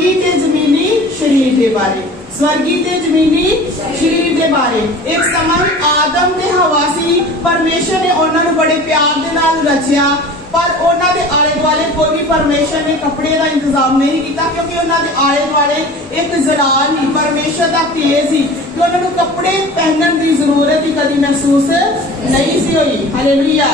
स्वर्गी ते जमीनी शरीर के बारे, स्वर्गी ते जमीनी शरीर के बारे। एक समय आदम ते हवा सी, परमेश्वर ने उन्होंने बड़े प्यार दे नाल रचिया, पर उन्होंने आले दुआले कोई भी परमेश्वर ने कपड़े का इंतजाम नहीं किया, क्योंकि उन्होंने आले दुआले एक जलाल ही परमेश्वर का तेज ही कि उन्होंने कपड़े पहनने की जरूरत ही कभी महसूस नहीं सी हुई। हालेलुया।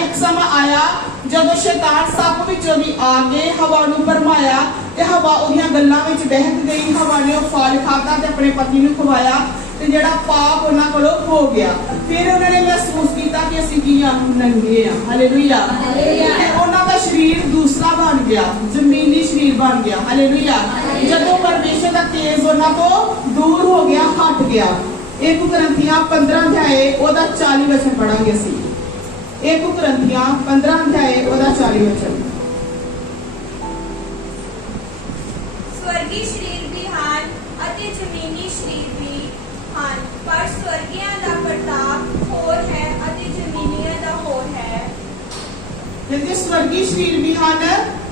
एक समय आया जब शैतान सप विचों दी आके हवा नूं भरमाया ते हवा उहदियां गल्लां विच बहक गई। हवा ने वो फल खाता ते अपने पति नूं खवाया ते जिहड़ा पाप उन्हां कोलों हो गया। फिर उन्होंने महसूस किया कि असीं की आ, नंगे आ। हालेलुया। ते उन्हां दा शरीर दूसरा बन गया, जमीनी शरीर बन गया। हालेलुया। जदों परमेश्वर दा तेज उन्हां तो दूर हो गया, हट गया। 1 कुरिन्थियां 15 अध्याय ओदा 40 वचन पढ़ांगे असीं। 1 कुरिन्थियां 15 अध्याय ओदा 40 वचन। स्वर्गीय शरीर भी हान अते जमीनी शरीर भी हान, पर स्वर्गीयां दा प्रताप होर है अते जमीनियां दा होर है। कहते स्वर्गीय शरीर भी हान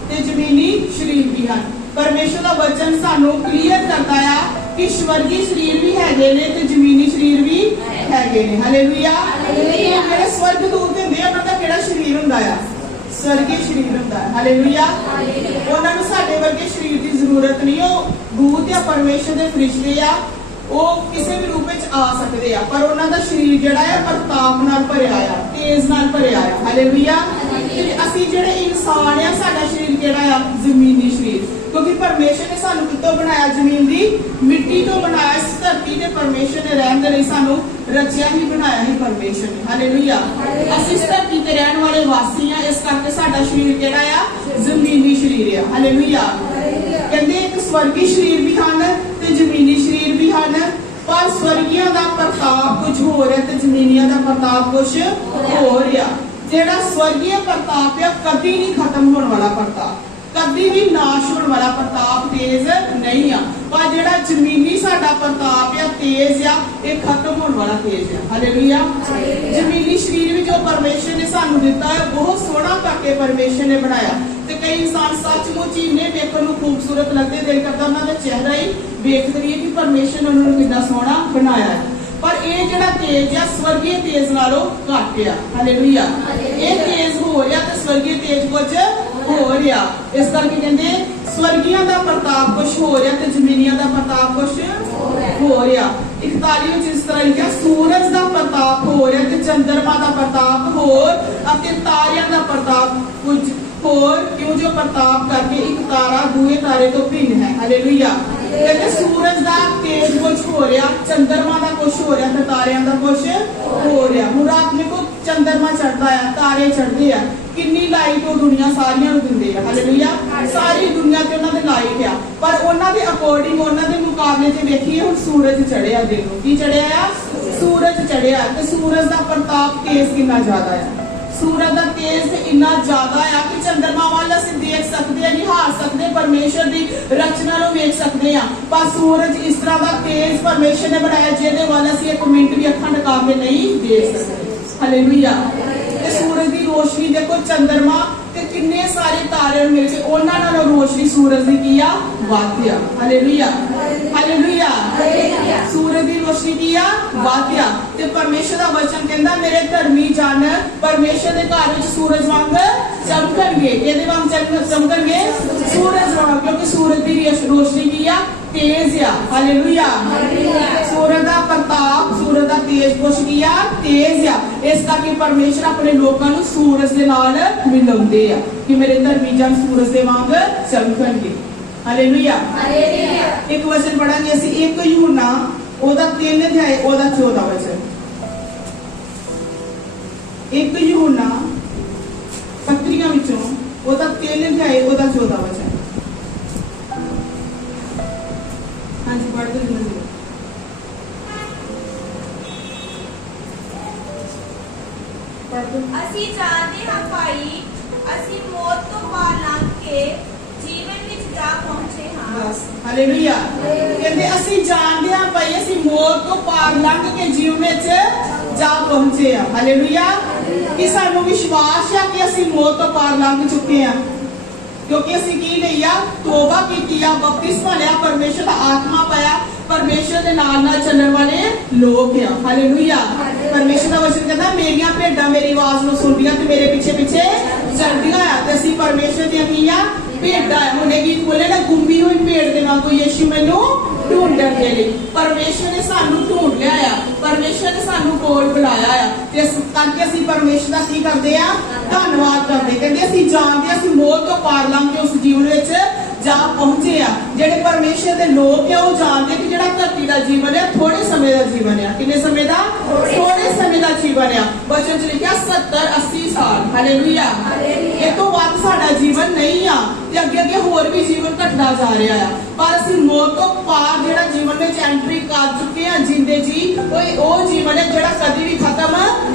ते जमीनी शरीर भी हान। परमेश्वर दा वचन सानू क्लियर करता है कि स्वर्गीय शरीर भी हैगे ने ते जमीनी शरीर भी हैगे ने। हालेलुया। जेड़े स्वर्गदूत हुंदे आ उन्हां दा किहड़ा शरीर हुंदा आ? स्वर्गीय शरीर हुंदा है। हालेलुया। उन्हां नूं साडे वर्गे शरीर की जरूरत नहीं। वो दूत या परमेश्वर दे फरिश्ते आ, वो किसी भी रूप में आ सकते हैं, पर उन्हां दा शरीर जिहड़ा है प्रताप नाल भरिया आ, तेज नाल भरिया आ। हालेलुया। असीं जिहड़े इंसान आ, साडा शरीर किहड़ा आ? जमीनी शरीर, क्योंकि परमेश्वर ने सानू कितों बनाया? जमीन दी मिट्टी तो बनाया। इस धरती ते परमेश्वर ने रहण दे लई सानू रचिया ही बनाया ही परमेश्वर ने। हालेलुया। असीं इस धरती ते रहण वाले वासी आ, इस करके साडा शरीर किहड़ा आ? जमीनी शरीर आ। हालेलुया। कहंदे एक स्वर्गीय शरीर भी हन ते जमीनी शरीर भी हन, पर स्वर्गियां दा प्रताप कुछ होर है ते जमीनियां दा प्रताप कुछ होर आ। जेड़ा स्वर्गीय प्रताप है कभी नहीं खत्म होने वाला प्रताप, कभी भी नाश होने वाला प्रताप तेज नहीं आ। पर जेड़ा जमीनी साडा प्रताप है तेज आ, ये खत्म होने वाला तेज है। हालेलुया। जमीनी शरीर भी जो परमेश्वर ने सानू दिता है बहुत सोहना करके परमेश्वर ने बनाया। ते कई इंसान सचमुच ही इन्ने देखण नूं खूबसूरत लगदे, दिल करदा उन्हां दा चेहरा ही वेख करिए कि परमेश्वर ने उन्हां नूं कितना सोहना बनाया है। पर ये जिहड़ा तेज है स्वर्गीय तेज नालों घट आ। हालेलुया। ये तेज हो रहा ते स्वर्गीय तेज कुछ हो रहा। इस करके कहंदे स्वर्गियां दा प्रताप कुछ हो रहा ते जमीनियां दा प्रताप कुछ हो रहा। 41 विच इस तरह लिखा, सूरज दा प्रताप हो रहा ते चंद्रमा दा प्रताप होर अते तारियां दा प्रताप कुछ होर, क्यों जो प्रताप करके एक तारा दूए तारे तो भिन्न है। हालेलुया। कहते सूरज दा तेज कुछ हो रहा, चंद्रमा दा कुछ हो रहा ते तारियां दा कुछ हो रहा। हुण रात में को चंद्रमा चढ़दा है, तारे चढ़दे आ, किन्नी लाइट वो दुनिया सारियां नूं दिंदे आ। हालेलुया। सारी दुनिया ते उन्हां दे लाइट आ, पर उन्हां दे अकॉर्डिंग उन्हां दे मुकाबले च देखिए हुण सूरज चढ़िया। देखो की चढ़िया आ? सूरज चढ़िया। ते सूरज दा प्रताप तेज कितना ज्यादा है? सूरज का तेज इन्ना ज्यादा है कि चंद्रमा वाल असीं देख सकते हैं, निहार सकते, परमेश्वर की रचना नूं वेख सकते हैं, पर सूरज इस तरह का तेज परमेश्वर ने बनाया जिहदे वाल असीं एक मिनट भी अखां टिका के नहीं देख सकते। हालेलुया। ते सूरज की रोशनी देखो, चंद्रमा ते किन्ने सारे तारे मिलके उन्हां नालों रोशनी सूरज की की आ? वध आ। हालेलुया। हालेलुया। सूरज की रोशनी की आ? वध आ। ते परमेश्वर दा वचन कहंदा मेरे धर्मी जन परमेश्वर दे घर विच सूरज वांग चमकणगे। किहदे वांग चमकणगे? सूरज वांग, क्योंकि सूरज की रोशनी की आ? तेज आ। हालेलुया। सूरज दा प्रताप, सूरज दा तेज कुछ की आ? तेज आ। इस करके परमेश्वर अपने लोकां नूं सूरज दे नाल मिलाउंदे आ कि मेरे धर्मी जन सूरज दे वांग चमकणगे। हालेलुया। एक वचन पढ़ांगे असीं 1 यूहन्ना ओदा 3 अध्याय ओदा 14 वचन। 1 यूहन्ना पत्रियां विचों ओदा 3 अध्याय ओदा 14 वचन। हाँ जी पढ़ दो जल्दी। असीं जानदे हां भाई, असीं मौत तो पार लंघ के जीवन विच जा पहुंचे हां। बस हालेलुया। कहंदे असीं जानदे हां भाई, असीं मौत तो पार लंघ के जीवन विच जा पहुंचे हां। हालेलुया। कि सानू विश्वास है कि असीं मौत तो पार लंघ चुके हां। क्योंकि असी की नहीं आ तौबा की आ, बपतिस्मा लिया, परमेश्वर का आत्मा पाया, परमेश्वर के नाल चलने वाले लोग आ। हालेलुया। परमेश्वर का वचन कहता मेरियां भेडां मेरी आवाज नूं सुनदियां ते मेरे पीछे पीछे चलदियां आ। ते असी परमेश्वर दी कीआं भेडां आ। हुणे गीत बोले ना, गुम्मी हुई भेड़ दे वांगू यीशु मैनूं ढूंढण दे लई। परमेश्वर ने सानू ढूंढ लिया आ, परमेश्वर ने सानू कोल बुलाया आ। ते इस करके असी परमेश्वर दा की करदे आ, धन्नवाद करदे। कहंदे असी जाणदे असी मौत तो पार लंघ के उस जीवन विच जा पहुंचे आ। जेडे परमेश्वर दे लोग आ, वो जानदे कि जेड़ा धरती दा जीवन है थोड़े समय दा जीवन है। किन्ने समय दा? थोड़े समय दा जीवन है। वचन च लिखिया 70-80 साल। हालेलुया। ये तो बाद साडा जीवन नहीं आ, ते अगे अगे होर भी जीवन घटदा जा रहा है। पर असी मौत तो पार जेड़ा जीवन में एंट्री कर चुके हैं, जिंदे जी वो जीवन है जेड़ा कभी भी खत्म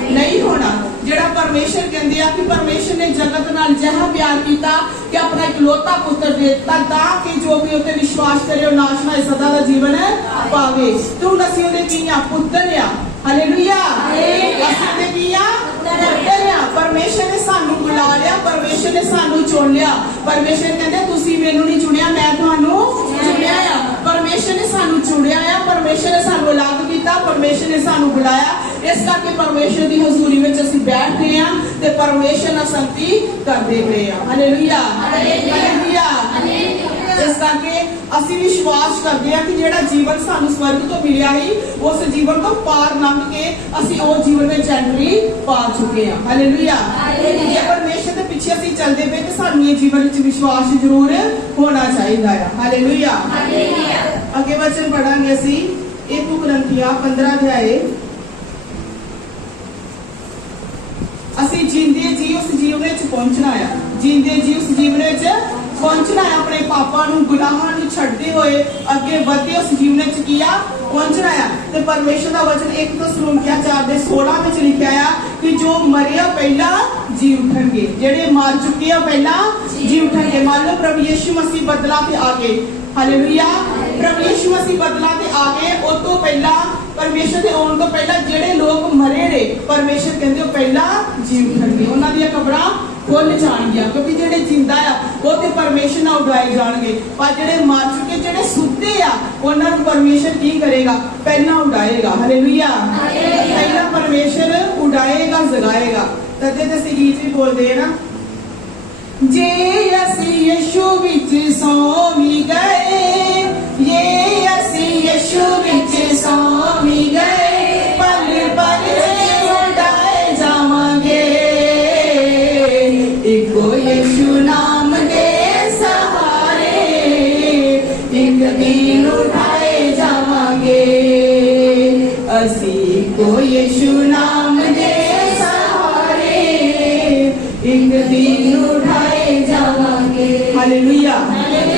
नहीं होना। जेड़ा परमेश्वर कहंदे आ कि परमेश्वर ने जगत नाल जहा प्यार कीता कि अपना इकलौता पुत्र दे दिता ताकि जो भी उते विश्वास करे और नाश ना सदा दा जीवन पावे। तो असी उहदे की आ पुत्र आ। हालेलुया। असी उहदे की आ पुत्र आ। परमेश्वर ने सानू बुला लिया, परमेश्वर ने सानू चुन लिया। परमेश्वर कहंदे तुसी मैनू नहीं चुनिया, मैं तुहानू चुनिया आ। परमेश्वर ने सानू चुनिया आ, परमेश्वर ने सानू अलग कीता, परमेश्वर ने सानू बुलाया। इस करके परमेश्वर की हजूरी में असी बैठ रहे हैं ते परमेश्वर नाल संगति करदे पए आ। हालेलुया। हालेलुया। इस करके असी विश्वास करते हैं कि जेड़ा जीवन सानू स्वर्ग तो मिलिया ही, उस जीवन तो पार लंघ के असी वो जीवन में एंट्री पा चुके हैं। हालेलुया। जे परमेश्वर के पीछे असी चलते पे तो सानू ये जीवन में विश्वास जरूर होना चाहिए। हालेलुया। आगे वचन पढ़ांगे असी 1 कुरिन्थियां 15 अध्याय। असी जींदे जी उस जीवन में पहुंचना है, जींदे जी उस जीवन में पहुंचना है। अपने पापा नूं गुनाहां नूं छड्डदे होए अगे बढ़दे उस जीवन च किया पहुंचना है। ते परमेश्वर दा वचन 1 थिस्सलुनीकियां 4:16 में लिखा है कि जो मरिया पहला जी उठणगे, जेडे मर चुके आ पहला जी उठणगे। मान लो प्रभु यीशु मसीह बदला ते आ गए। हालेलुया। प्रभु यीशु मसीह बदला ते आ गए। उस तो पहला परमेश्वर के आने तो पहला जेडे लोग मरे ने, परमेश्वर कहंदे पहला जी उठणगे, उन्हां दी कब्रां खुल जाणगियां। क्योंकि जेडे जिंदा आ वो ते परमेश्वर नाल उड़ाए जाणगे, पर जेडे मर चुके जेडे सुत्ते आ उन्हां नूं परमेश्वर की करेगा? पहला उड़ाएगा। हालेलुया। पहला परमेश्वर उड़ाएगा, जगाएगा। तदे ते असीं गीत भी बोलदे हैं ना, जे असी यीशु विच सौंवी गए, ये असी यीशु विच सौंवी गए, पल पल उड़ाए जावांगे, इको यीशु नाम दे सहारे, एक दिन उठाए जावांगे, असी को यीशु नाम दे सहारे, एक दिन उठाए जावांगे। हालेलुया।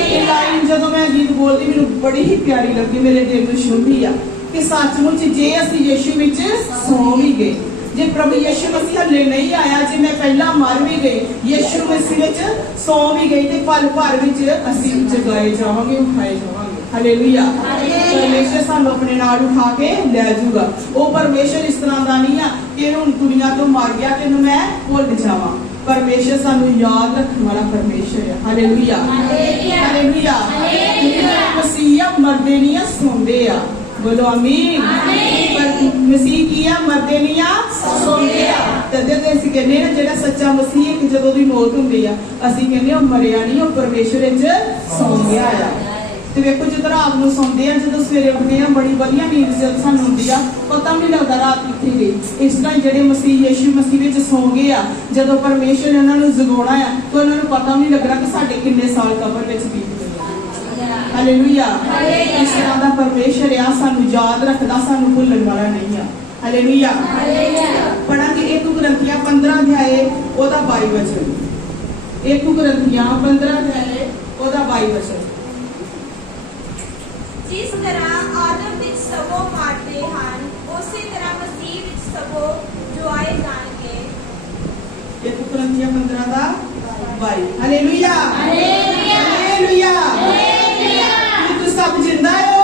ये लाइन जदों मैं गीत बोलती मैनूं बड़ी ही प्यारी लगी, मेरे दिल नूं छूंदी आ कि सचमुच जे असी यीशु विच सौ भी गए, जे प्रभु यीशु मसीह हले नहीं आया, जे मैं पहला मर भी गई, यीशु मसीह विच सौ भी गई, ते पल भर विच असी जगाए जावांगे, उठाए जावांगे। हालेलुया। परमेश्वर सानू अपने नाल उठा के ले जाऊगा। वो परमेश्वर इस तरह का नहीं है कि हुण दुनिया तो मर गया कि मैं भुल जावां। परमेश्वर सानू याद रखने वाला परमेश्वर है। हालेलुया। हालेलुया। मसीह मरदे नहीं आ, सोंदे आ। बोलो आमीन। पर मसीह की आ, मरदे नहीं आ, सोंदे आ। तदे ते असीं कहने ना जेड़ा सच्चा मसीह है कि जदों दी मौत हुंदी आ असीं कहने ओ मरिया नहीं, ओ परमेश्वर विच सौ गया आ। ते वेखो जदों रात नूं सौंदे आ, जदों सवेरे उठदे आ, बड़ी वधिया नींद जद सानू हुंदी आ, पता भी नहीं लगदा रात कित्थे गई। इस तरह जेडे मसीह यीशु मसीह विच सौ गए आ, जदों परमेश्वर ने उन्हां नूं जगाउणा आ तो उन्हां नूं पता भी नहीं लगना कि साडे किन्ने साल कब्र विच बीत गए। हालेलुया। इस तरह दा परमेश्वर आ, सानू याद रखदा, सानू भुल्लण वाला नहीं आ। हालेलुया। पढ़ांगे 1 कुरिन्थियां 15 अध्याय ओदा 22 वचन। 1 कुरिन्थियां 15 अध्याय ओदा 22 वचन। जिस तरह आदम विच सबो मारते ਹਨ, ਉਸੇ ਤਰ੍ਹਾਂ ਮਸੀਹ ਵਿੱਚ सबो जुआए जाणगे। 1 कुरिन्थियां 15 ਦਾ 22। हालेलुया। हालेलुया। हालेलुया। तुम सब जिंदा हो?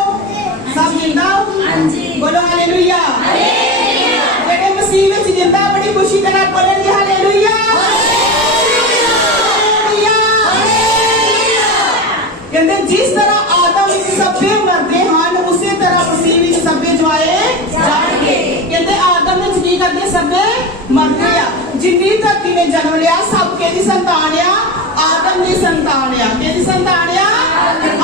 सब जिंदा हो? हां जी। बोलो हालेलुया। हालेलुया। जेडे मसीह विच जिंदा बड़ी खुशी के नाल बोलेंगे हालेलुया। हालेलुया। ਕਹਿੰਦੇ ਜਿਸ ਤਰ੍ਹਾਂ ਆਦਮ ਵਿੱਚ ਸਭੇ ਮਰਦੇ ਹਨ ਉਸੇ ਤਰ੍ਹਾਂ ਮਸੀਹ ਵਿੱਚ ਸਭੇ ਜਵਾਏ ਜਾਣਗੇ। ਕਹਿੰਦੇ ਆਦਮ ਵਿੱਚ ਕੀ ਕਰਦੇ? ਸਭੇ ਮਰਦੇ ਆ। ਜਿੰਨੀ ਧਰਤੀ ਨੇ ਜਨਮ ਲਿਆ ਸਭ ਕਿਹਦੀ ਸੰਤਾਨ ਆ? ਆਦਮ ਦੀ ਸੰਤਾਨ ਆ। ਕਿਹਦੀ ਸੰਤਾਨ ਆ?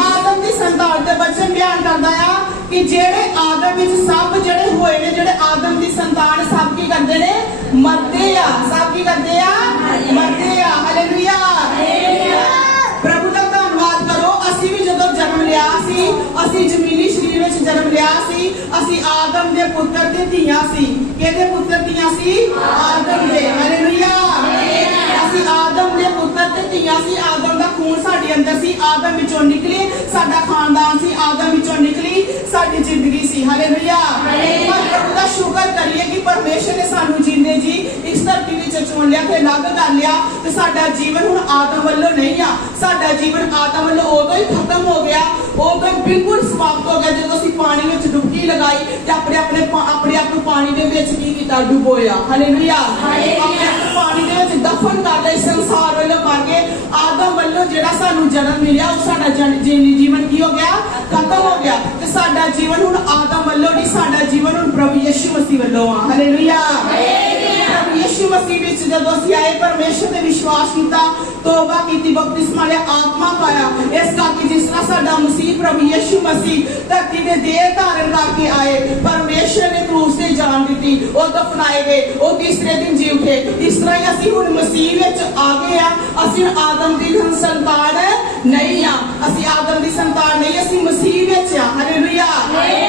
ਆਦਮ ਦੀ ਸੰਤਾਨ। ਤੇ ਬਚਨ ਬਿਆਨ ਕਰਦਾ ਆ ਕਿ ਜਿਹੜੇ ਆਦਮ ਵਿੱਚ ਸਭ ਜਿਹੜੇ ਹੋਏ ਨੇ, ਜਿਹੜੇ ਆਦਮ ਦੀ ਸੰਤਾਨ ਸਭ ਕੀ ਕਰਦੇ ਨੇ? ਮਰਦੇ ਆ। ਸਭ ਕੀ ਕਰਦੇ ਆ? ਮਰਦੇ ਆ। ਹਾਲੇਲੂਇਆ। ਪ੍ਰਭੂ ਦਾ ਧੰਨਵਾਦ ਕਰੋ। ਅਸੀਂ ਵੀ ਜਦੋਂ ਜਨਮ ਲਿਆ ਸੀ, ਅਸੀਂ ਜ਼ਮੀਨੀ ਸਰੀਰ ਵਿੱਚ ਜਨਮ ਲਿਆ ਸੀ, ਅਸੀਂ ਆਦਮ ਦੇ ਪੁੱਤਰ ਤੇ ਧੀਆਂ ਸੀ। ਕਿਹਦੇ ਪੁੱਤਰ ਧੀਆਂ ਸੀ? ਆਦਮ ਦੇ। ਹਾਲੇਲੂਇਆ। ਅਸੀਂ ਆਦਮ ਦੇ ਪੁੱਤਰ ਤੇ ਧੀਆਂ ਸੀ। ਆਦਮ ਦਾ ਖੂਨ ਸਾਡੇ ਅੰਦਰ ਸੀ, ਆਦਮ ਵਿੱਚੋਂ ਨਿਕਲੇ ਸਾਡਾ ਖਾਨਦਾਨ ਸੀ, ਆਦਮ ਵਿੱਚੋਂ ਨਿਕਲੀ ਸਾਡੀ ਜ਼ਿੰਦਗੀ ਸੀ। ਹਾਲੇਲੂਇਆ। ਪਰ ਪ੍ਰਭੂ ਦਾ ਸ਼ੁਕਰ ਕਰੀਏ ਕਿ ਪਰਮੇਸ਼ਰ ਨੇ ਸਾਨੂੰ ਜਿੰਦੇ ਜੀ ਇਸ ਧਰਤੀ ਵਿੱਚ ਚੁਣ ਲਿਆ ਤੇ ਅਲੱਗ ਕਰ ਲਿਆ ਤੇ ਸਾਡਾ ਜੀਵਨ ਹੁਣ ਆਦਮ ਵੱਲੋਂ ਨਹੀਂ ਆ। ਸਾਡਾ ਜੀਵਨ ਆਦਮ ਵੱਲੋਂ ਉਦੋਂ ਹੀ ਖਤਮ ਹੋ ਗਿਆ, ਉਦੋਂ ਹੀ ਬਿਲਕੁਲ ਸਮਾਪਤ ਹੋ ਗਿਆ ਜਦੋਂ ਅਸੀਂ ਪਾਣੀ ਵਿੱਚ ਡੁਬਕੀ ਲਗਾਈ ਤੇ ਆਪਣੇ ਆਪ ਨੂੰ ਪਾਣੀ ਦੇ ਵਿੱਚ ਕੀ ਕੀਤਾ? ਡੁਬੋਇਆ। ਹਾਲੇਲੂਇਆ। ਆਪਣੇ ਆਪ ਨੂੰ ਪਾਣੀ ਦੇ ਵਿੱਚ ਦਫਨ ਕਰ ਲਿਆ। ਸੰਸਾਰ ਵੱਲੋਂ ਮਰ ਕੇ ਆਦਮ ਵੱਲੋਂ ਜਿਹੜਾ ਸਾਨੂੰ ਜਨਮ ਮਿਲਿਆ ਉਹ ਸਾਡਾ ਜੀਵਨ ਕੀ ਹੋ ਗਿਆ? ਖਤਮ ਹੋ ਗਿਆ। ਤੇ ਸਾਡਾ ਜੀਵਨ ਹੁਣ ਆਦਮ ਵੱਲੋਂ ਨਹੀਂ, ਸਾਡਾ ਜੀਵਨ ਹੁਣ ਪ੍ਰਭੂ ਯਿਸੂ ਮਸੀਹ ਵੱਲੋਂ ਆ। ਹਾਲੇਲੂਇਆ। ਪ੍ਰਭੂ ਯਿਸੂ ਮਸੀਹ ਵਿੱਚ ਜਦੋਂ ਅਸੀਂ ਆਏ, ਪਰਮੇਸ਼ਰ ਤੇ ਵਿਸ਼ਵਾਸ ਕੀਤਾ, ਤੋਬਾ ਕੀਤੀ, ਬਪਤਿਸਮਾ ਲਿਆ, ਆਤਮਾ ਪਾਇਆ। ਇਸ ਕਰਕੇ ਜਿਸ ਤਰ੍ਹਾਂ ਸਾਡਾ ਮਸੀਹ ਪ੍ਰਭੂ ਯਿਸੂ ਮਸੀਹ ਧਰਤੀ ਦੇ ਦੇਹ ਧਾਰਨ ਕਰਕੇ ਆਏ, ਪਰਮੇਸ਼ਰ ਨੇ ਕਰੂਸ ਤੇ ਜਾਨ ਦਿੱਤੀ, ਉਹ ਦਫਨਾਏ ਗਏ, ਉਹ ਤੀਸਰੇ ਦਿਨ ਜੀ ਉਠੇ। ਇਸ ਤਰ੍ਹਾਂ ਹੀ ਅਸੀਂ ਹੁਣ ਮਸੀਹ ਵਿੱਚ ਆ ਗਏ ਆ। ਅਸੀਂ ਆਦਮ ਦੀ ਸੰਤਾਨ ਨਹੀਂ ਆ। ਅਸੀਂ ਆਦਮ ਦੀ ਸੰਤਾਨ ਨਹੀਂ, ਅਸੀਂ ਮਸੀਹ ਵਿੱਚ ਆ। ਹਾਲੇਲੂਇਆ।